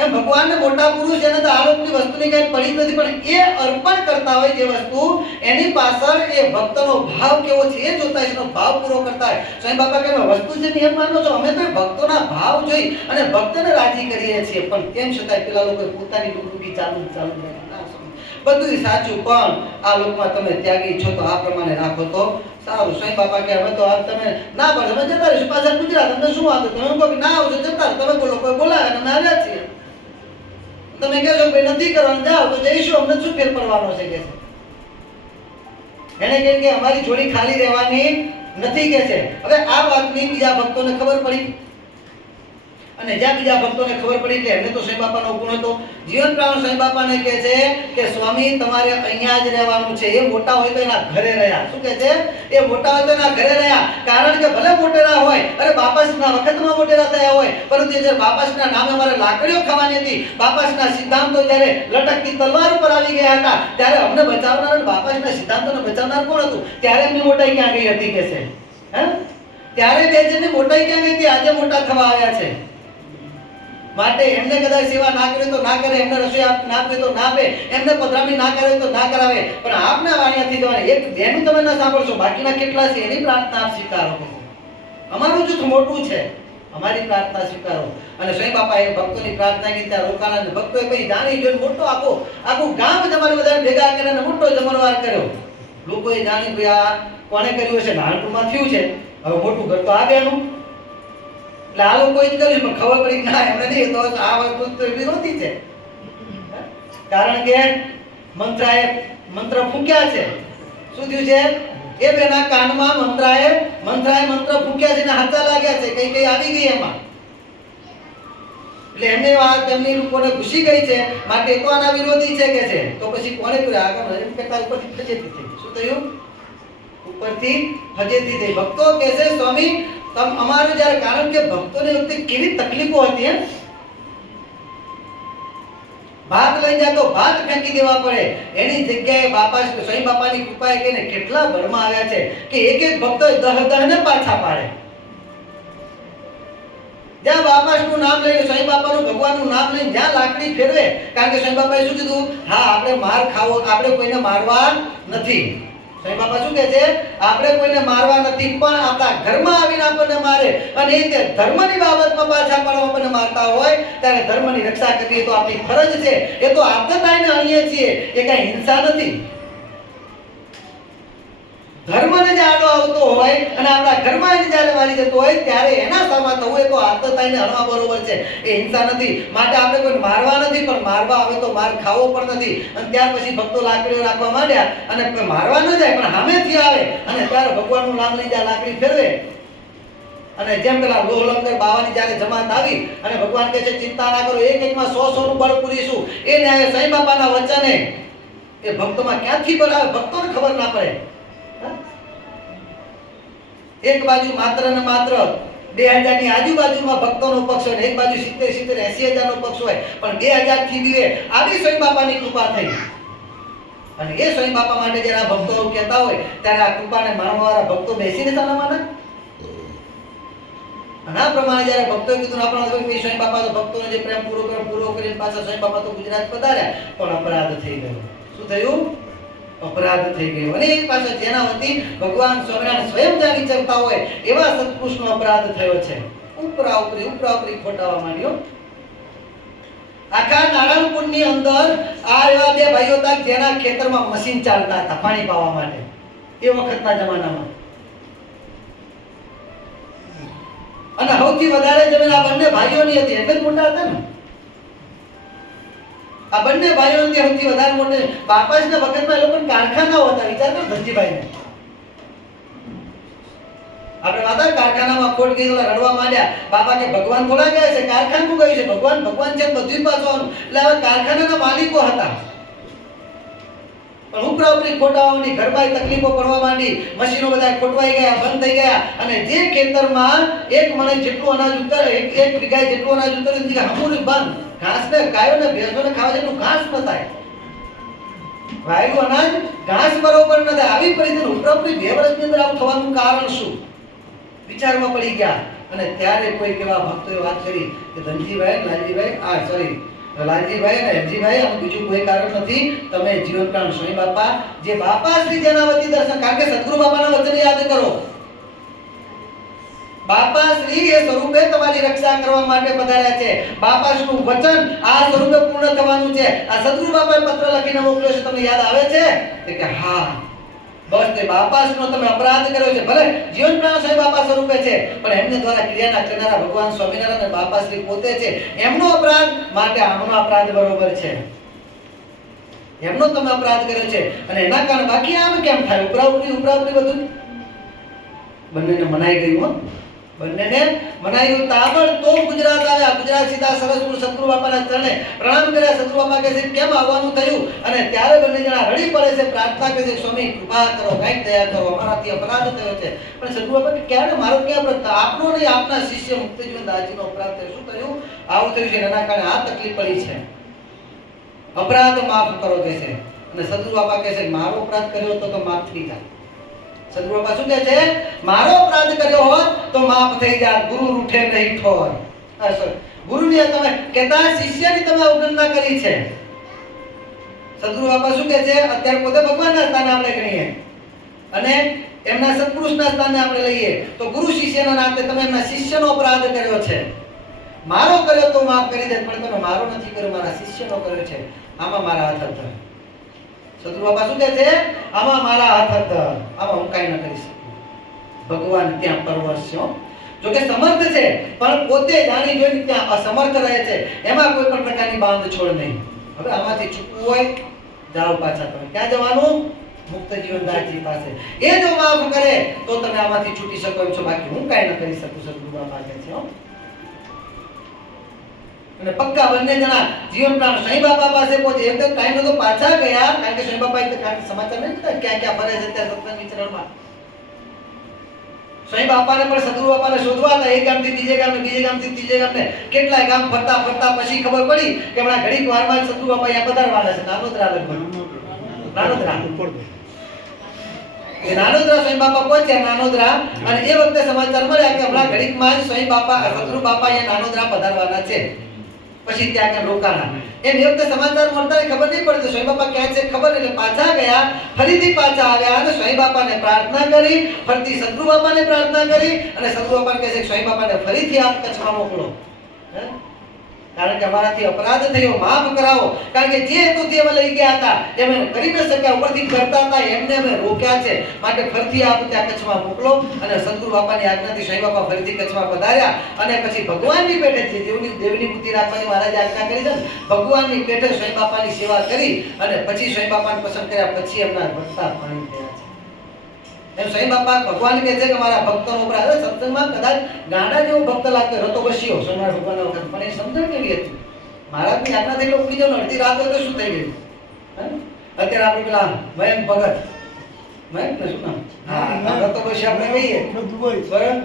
એમ ભગવાનને મોટા પુરુષ એને તો આલોકની વસ્તુની કઈ પડી નથી, પણ એ અર્પણ કરતા હોય જે વસ્તુ એની પાછળ એ ભક્તનો ભાવ કેવો છે એ જોતા હોય, એનો ભાવ પૂરો કરતા હોય. સ્વામી બાપા કહે વસ્તુ જે નિયમ માનો છો, અમે તો ભક્તોના ભાવ જોઈ અને ભક્તને રાજી કરીએ છીએ, પણ તેમ છતાં પેલા લોકો પોતાની ડુગડુગી ચાલુ બધું સાચું, પણ આ લોકમાં તમે ત્યાગી છો તો આ પ્રમાણે રાખો તો સારું. સ્વામી બાપા કે હવે તો આ તમે ના પડે, તમે જતા રહીશું પાછા ગુજરાત, તમને શું વાંધો, તમે કહો કે ના આવજો જતા, તમે બોલો કોઈ બોલાવે અમે આવ્યા છીએ, તમે કહેશો ભાઈ નથી કરવાનું જાઓ તો જઈશું, અમને શું ફેર પડવાનો છે કે એને કહે કે અમારી જોડી ખાલી રહેવાની નથી કે છે. હવે આ વાતની બીજા ભક્તોને ખબર પડી, અને જ્યાં બીજા ભક્તોને ખબર પડી એટલે એમને તો સ્વામી બાપાનો ગુણ હતો. જીવન પ્રાણ સ્વામી બાપાને કહે છે કે સ્વામી તમારે અહીંયા જ રહેવાનું છે. એ મોટા હોય તો એના ઘરે રહ્યા. શું કહે છે? એ મોટા હોય તો એના ઘરે રહ્યા, કારણ કે ભલે મોટેરા હોય, અરે બાપાશ્રીના વખતમાં મોટેરા થયા હોય, પરંતુ જ્યારે બાપાશ્રીના નામે અમારે લાકડીઓ ખાવાની હતી, બાપાશ્રીના સિદ્ધાંતો જ્યારે લટકતી તલવાર ઉપર આવી ગયા હતા, ત્યારે અમને બચાવનાર અને બાપાશ્રીના સિદ્ધાંતોને બચાવનાર કોણ હતું? ત્યારે એમની મોટાઈ ક્યાં ગઈ હતી કે છે? ત્યારે બે જણની મોટાઈ ક્યાં ગઈ હતી? આજે મોટા થવા આવ્યા છે. માટે એમને કદાચ સેવા ના કરે તો ના કરે, એમને રસોઈ ના આપે તો ના આપે, એમને પધરામણી ના કરે તો ના કરાવે, પણ આપને અહીંયાથી જવાની એક બેનું તમે ના સાંભળશો, બાકીના કેટલા છે એની પ્રાર્થના આપ સ્વીકારો. અમારું જૂથ મોટું છે, અમારી પ્રાર્થના સ્વીકારો. અને સ્વામી બાપા એ ભક્તોની પ્રાર્થના કરી, ત્યાં રોકાણા ભક્તોએ પછી જાણી જોઈને મોટો આખું ગામ તમારે બધા ભેગા કરીને મોટો જમણવાર કર્યો. લોકોએ જાણી ભાઈ આ કોણે કર્યું છે, નાનપુરમાં થયું છે, હવે મોટું ઘર તો આ બેનું, એટલે આ લોકો જ કર્યું, પણ ખબર પડી ના એમને નહીં, તો આ વસ્તુ તો વિરોધી છે. કારણ કે મંત્ર ફૂંક્યા છે. શું થયું છે? એ બેના કાનમાં મંત્રાએ મંત્ર ફૂંક્યા છે ને હાથા લાગ્યા છે, કઈ કઈ આવી ગઈ એમાં, એટલે એમને વાત એમની લોકોને ઘૂસી ગઈ છે, માટે તો આના વિરોધી છે કે છે. તો પછી કોણે કર્યું? આગળ એમ કહેતા ઉપરથી ફજેતી થઈ. શું થયું? ઉપરથી ફજેતી થઈ. ભક્તો કહે છે સ્વામી અમારું જ્યારે, કારણ કે ભક્તોને વખતે કેવી તકલીફો હતી, ભાત લઈ જાય તો ભાત ફેંકી દેવા પડે, એની જગ્યાએ બાપા સ્વામી બાપાની કૃપાએ કહીને કેટલા ભરમાં આવ્યા છે કે એક એક ભક્તો દહને પાછા પાડે. જ્યાં બાપાનું નામ લઈને, સ્વામી બાપાનું ભગવાનનું નામ લઈને જ્યાં લાકડી ફેરવે, કારણ કે સ્વામી બાપાએ શું કીધું? હા આપણે માર ખાવો, આપણે કોઈને મારવા નથી. સ્વામી બાપા શું કહે છે? આપણે કોઈને મારવા નથી, પણ આપણા ઘરમાં આવીને આપણને મારે, અને એ ધર્મની બાબતમાં પાછા પાડવા આપણને મારતા હોય ત્યારે ધર્મની રક્ષા કરવી તો આપણી ફરજ છે. એ તો આતતાઈને અણીએ છીએ, એ કઈ હિંસા નથી. ધર્મને જે આડો આવતો હોય અને આપણા ઘરમાં એને જ્યારે મારી જતો હોય ત્યારે એના સામા થવું એ તો આતતાઈને હણવા બરોબર છે, એ હિંસા નથી. માટે આપણે કોઈ મારવા નથી, પણ મારવા આવે તો માર ખાવો પણ નથી. અને ત્યાર પછી ભક્તો લાકડીઓ રાખવા માંડ્યા, અને મારવા ન જાય પણ સામેથી આવે, અને ત્યારે ભગવાનનું નામ લઈ જાય લાકડી ફેરવે. અને જેમ પેલા લોહલંગર બાવાની જ્યારે જમાત આવી અને ભગવાન કહે છે ચિંતા ના કરો, એક એકમાં 100 નું બળ પૂરીશું, એ ન્યાય સાંઈ બાપાના વચને એ ભક્તોમાં ક્યાંથી બળ આવે ભક્તોને ખબર ના પડે. એક બાજુ માત્ર ને માત્ર 2000 ની આજુબાજુમાં ભક્તોનો પક્ષ હોય, એક બાજુ 70 80,000 નો પક્ષ હોય, પણ 2000 થી દીવે આવી સ્વામી બાપાની કૃપા થઈ. અને એ સ્વામી બાપા માટે જ્યારે આ ભક્તો કહેતા હોય ત્યારે આ કૃપાને માણવાવાળા ભક્તો બેસીને તાના માને. અને આ પ્રમાણે જ્યારે ભક્તોએ કીધું આપણા સ્વામી બાપા તો ભક્તોને જે પ્રેમ પૂરો કરીને પાછા સ્વામી બાપા તો ગુજરાત પધાર્યા, પણ અપરાધ થઈ ગયો. શું થયું? અપરાધ થઈ ગયો. અને એક પાછળ જેના વતી ભગવાન સ્વામિનારાયણ સ્વયં જ્યાં વિચરતા હોય એવા સત્પુરુષનો અપરાધ થયો છે. ઉપરા ઉપરી ખોટાવા માંડ્યો. આખા નારાયણપુરની અંદર આ એવા બે ભાઈઓ હતા જેના ખેતરમાં મશીન ચાલતા હતા પાણી પાવા માટે એ વખતના જમાનામાં. અને સૌથી વધારે જમીન આ બંને ભાઈઓની હતી, એટલે જ મોટા હતા ને. આ બંને ભાઈઓની સૌથી વધારે મોટી બાપાજીના વખતમાં એ લોકો કારખાનાઓ હતા. વિચાર કરો ધનજીભાઈને આપણે વાતા કારખાનામાં ખોટ ગઈ તો રડવા માંડ્યા. બાપા કે ભગવાન થોડા ગયા છે, કારખાનું ગયું છે. ભગવાન છે બધું જ પાછું. એટલે હવે કારખાનાના માલિકો હતા, પણ ઉપરી ખોટાઓની ઘરમાં તકલીફો પડવા માંડી. મશીનો બધા ખોટવાઈ ગયા, બંધ થઈ ગયા. અને જે ખેતરમાં એક મણ જેટલું અનાજ ઉતરે, એક વીઘા જેટલું અનાજ ઉતરે, હમુરી બંધ. ઘાસને ગાયોને ભેંસોને ખાવા જેટલું ઘાસ ન થાય. વાયેલું અનાજ ઘાસ બરોબર ન થાય. આવી પરિસ્થિતિ ઉપરી 2 વર્ષની અંદર આવું થવાનું કારણ શું? વિચારમાં પડી ગયા. અને ત્યારે કોઈ કેવા ભક્તોએ વાત કરી કે ધનજીભાઈ, લાલજીભાઈ અને હેમજીભાઈ, આનું બીજું કોઈ કારણ નથી. તમે જીવન પ્રાણ સ્વામી બાપા, જે બાપા શ્રી જેના વતી દર્શન, કારણ કે સદગુરુ બાપાના વચન યાદ કરો. બાપા શ્રી એ સ્વરૂપે તમારી રક્ષા કરવા માટે પધાર્યા છે. બાપા શ્રીનું વચન આ સ્વરૂપે પૂર્ણ થવાનું છે. આ સદગુરુ બાપાએ પત્ર લખીને મોકલ્યો છે, તમને યાદ આવે છે? કે હા, બસ તે બાપાશ્રીનો તમે અપરાધ કર્યો છે. ભલે જીવન પ્રાણ સ્વામી બાપા સ્વરૂપે છે, પણ એમને દ્વારા ક્રિયાના કરનારા ભગવાન સ્વામિનારાયણ અને બાપાશ્રી પોતે છે. એમનો અપરાધ માટે આમનો અપરાધ બરોબર છે. એમનો તમે અપરાધ કર્યો છે અને એના કારણે બાકી આમ કેમ થાય? ઉપરાઉપરી બધું બંનેને મનાઈ ગયું. બંનેને મનાઈ ગયું. તાબડતોબ ગુજરાત આવ્યા. ગુજરાત સીધા સરસપુર સદગુરુ બાપાના ચરણે પ્રણામ કર્યા. સદગુરુ બાપા કહે છે કેમ આવવાનું થયું? અને ત્યારે બંને જણા રડી પડે છે, પ્રાર્થના કરે છે, સ્વામી કૃપા કરો, કંઈક દયા કરો, અમારાથી અપરાધ થયો છે. પણ સદગુરુ બાપા ક્યારે મારો ક્યાં અપરાધ? આપનો નહીં, આપના શિષ્ય મુક્તજીવન દાસજીનો અપરાધ થયો. શું થયું? આવું થયું છે, એના કારણે આ તકલીફ પડી છે. અપરાધ માફ કરો કે છે. અને સદગુરુ બાપા કહે છે મારો અપરાધ કર્યો તો માફ થઈ જાય. સદગુરુ બાપા શું કહે છે? મારો અપરાધ કર્યો હોત તો માફ થઈ જાય. ગુરુ રૂઠે નહીં ઠોર. ગુરુની તમે કેતા શિષ્યની તમે અવગણના કરી છે. સદગુરુ બાપા શું કહે છે? અત્યારે પોતે ભગવાનના સ્થાને આપણે ગણીએ અને એમના સત્પુરુષના સ્થાને આપણે લઈએ તો ગુરુ શિષ્યના નાતે તમે એમના શિષ્યનો અપરાધ કર્યો છે. મારો કર્યો તો માફ કરી દે, પણ તમે મારો નથી કર્યો, મારા શિષ્યનો કર્યો છે. આમાં મારા હાથ હતા. સદગુરુ બાપા શું કહે છે? આમાં મારા હાથ હતા, આમાં હું કાંઈ ન કરી શકું. ભગવાન ત્યાં પરવશ છે. જો કે સમર્થ છે, પણ પોતે જાણી જોઈને ત્યાં અસમર્થ રહે છે. એમાં કોઈ પણ પ્રકારની બાંધ છોડ નહીં. હવે આમાંથી છૂટવું હોય જાઓ પાછા. તમે ક્યાં જવાનું? મુક્ત જીવન દાસજી પાસે. એ જો માફ કરે તો તમે આમાંથી છૂટી શકો એમ છો, બાકી હું કાંઈ ન કરી શકું. સદગુરુ બાપા કહે છે. અને પક્કા બંને જણા જીવન પ્રાણ સ્વામી બાપા પાસે પહોંચે. એક ટાઈમ તો પાછા ગયા, કારણ કે સ્વામી બાપા સમાચાર નહીં હતા ક્યાં ક્યાં ફરે છે ત્યાં સત્સંગ વિચરણમાં. સ્વામી બાપાને પણ સદગુરુ બાપાને શોધવા હતા. એક ગામથી બીજે ગામ, બીજે ગામથી ત્રીજે ગામ, કેટલાય ગામ ફરતા ફરતા પછી ખબર પડી કે હમણાં ઘડીક વારમાં સદગુરુ બાપા અહીંયા પધારવાના છે. નાનોદરા લગભગ નાનોદરા સ્વામી બાપા પહોંચ્યા નાનોદરા. અને એ વખતે સમાચાર મળ્યા કે હમણાં ઘડીકમાં જ સ્વામી બાપા સદગુરુ બાપા અહીંયા નાનોદરા પધારવાના છે. પછી ત્યાં ક્યાં રોકાણા. એમ એ વખતે સમાચાર મળતા ખબર નહીં પડતી. સ્વામી બાપા ક્યાં છે ખબર, એટલે પાછા ગયા. ફરીથી પાછા આવ્યા અને સ્વામી બાપાને પ્રાર્થના કરી, ફરીથી સદગુરુ બાપાને પ્રાર્થના કરી. અને સદગુરુ બાપાને કહે છે સ્વામી બાપાને ફરીથી આપ કચ્છમાં મોકલો, કારણ કે અમારાથી અપરાધ થયો, માફ કરાવો. કારણ કે જે હેતુથી અમે લઈ ગયા હતા એમ કરી ન શક્યા, ઉપરથી કરતા હતા એમને અમે રોક્યા છે. માટે ફરીથી આપ ત્યાં કચ્છમાં મોકલો. અને સદગુરુ બાપાની આજ્ઞાથી સ્વામી બાપા ફરીથી કચ્છમાં પધાર્યા. અને પછી ભગવાનની પેઠે છે દેવની બુદ્ધિ રાખવાની મહારાજે આજ્ઞા કરી છે. ભગવાનની પેઠે સ્વામી બાપાની સેવા કરી અને પછી સ્વામી બાપાને પસંદ કર્યા. પછી એમના ભક્તા પાણી થયા છે. એમ સ્વામી બાપા ભગવાન કહે છે કે મારા ભક્તનો અપરાધ. સત્સંગમાં કદાચ ગાંડા જેવો ભક્ત લાગતો રતો બસ્યો સોમનાથ ભગવાનના વખત, પણ એ સમજણ કેવી હતી? મહારાજની આજ્ઞાથી લોકો કીધો ને અડધી રાત હોય તો શું થઈ ગયું? અત્યારે આપણે પેલા મયંક ભગત, મયંક ને શું નામ? હા, રતો બસ્યો આપણે કહીએ બરાબર.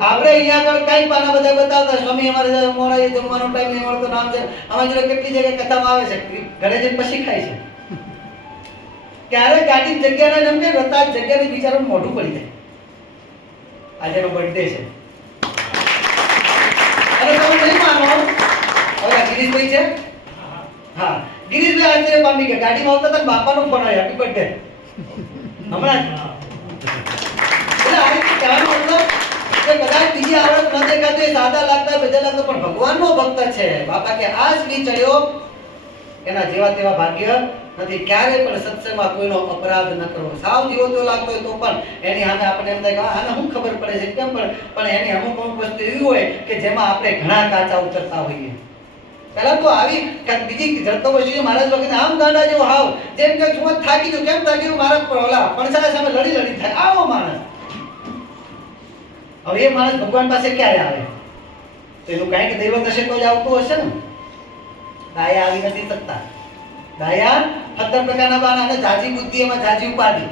આપણે અહીંયા આગળ કઈ પાના બધા બતાવતા સ્વામી અમારે મોડા જમવાનો ટાઈમ નહીં મળતો, નામ છે. અમારી જોડે કેટલી જગ્યાએ કથામાં આવે છે, ઘરે જઈને પછી ખાય છે. ક્યારે ગાડી જગ્યાના નામ કે રતા જગ્યાની બિચારાનું મોઢું પડી જાય. આજે એનો બર્થડે છે અને તમે નહીં માનો, હવે ગિરીશભાઈ છે. હા, ગિરીશભાઈ આશ્ચર્ય પામી ગયા. ગાડીમાં આવતા હતા બાપાનો ફોન આવ્યો, હેપી બર્થડે હમણાં જ. એટલે આ રીતે કહેવાનો મતલબ કે કદાચ બીજી આવડત ન દેખાતી, સાદા લાગતા, બેજા લાગતા, પણ ભગવાનનો ભક્ત છે. બાપા કે આ શ્રી ચડ્યો એના જેવા તેવા ભાગ્ય નથી. ક્યારે પણ સત્સંગમાં કોઈનો અપરાધ ન કરવો. સાવ જેવો તો લાગતો હોય તો પણ એની સામે આપણે એમ થાય કે આને શું ખબર પડે છે કેમ, પણ એની અમુક વસ્તુ એવી હોય કે જેમાં આપણે ઘણા કાચા ઉતરતા હોઈએ. પહેલા તો આવી બીજી જડતો વસ્તુ મહારાજ વખતે આમ ગાંડા જેવો હાવ, જેમ કે હું થાકી ગયો. કેમ થાકી ગયો? મારા ઓલા પડછાયા સામે લડી થાય આવો માણસ. હવે એ માણસ ભગવાન પાસે ક્યારે આવે? તો એનું કાંઈક દૈવત હશે તો જ આવતું હશે ને. ડાયા આવી નથી શકતા. ડાયા 17 પ્રકારના બાના અને જાજી બુદ્ધિ, એમાં જાજી ઉપાધિ.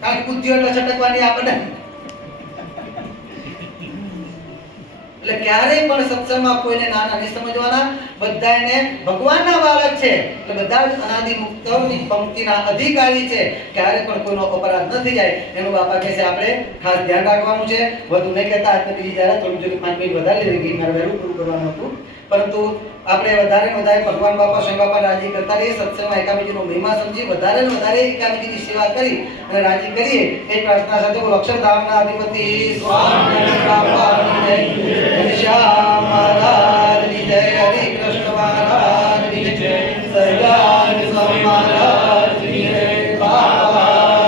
કારણ કે બુદ્ધિ એટલે છટકવાની આપણને. એટલે ક્યારેય પણ સત્સંગમાં કોઈને નાના નહીં સમજવાના. બધાને ભગવાનના બાળક છે એટલે બધા જ અનાદિ મુક્તની પંક્તિના અધિકારી છે. ક્યારે પણ કોઈનો અપરાધ ન થઈ જાય એનું બાપા કહે છે આપણે ખાસ ધ્યાન રાખવાનું છે. વધુ નહીં કહેતા, એટલે બીજી જ્યારે થોડી 5 મિનિટ વધારે લેવી ગઈ, મારે વહેલું પૂરું કરવાનું હતું. પરંતુ આપણે વધારે ને વધારે ભગવાન બાપા સ્વયં બાપા રાજી કરતા રહીએ. સત્સંગમાં એકાબીજીનો મહિમા સમજી વધારે ને વધારે એકાબીજીની સેવા કરી અને રાજી કરીએ એ પ્રાર્થના સાથે બોલો અક્ષરધામના અધિપતિ સ્વામિનારાયણ બાપાની જય.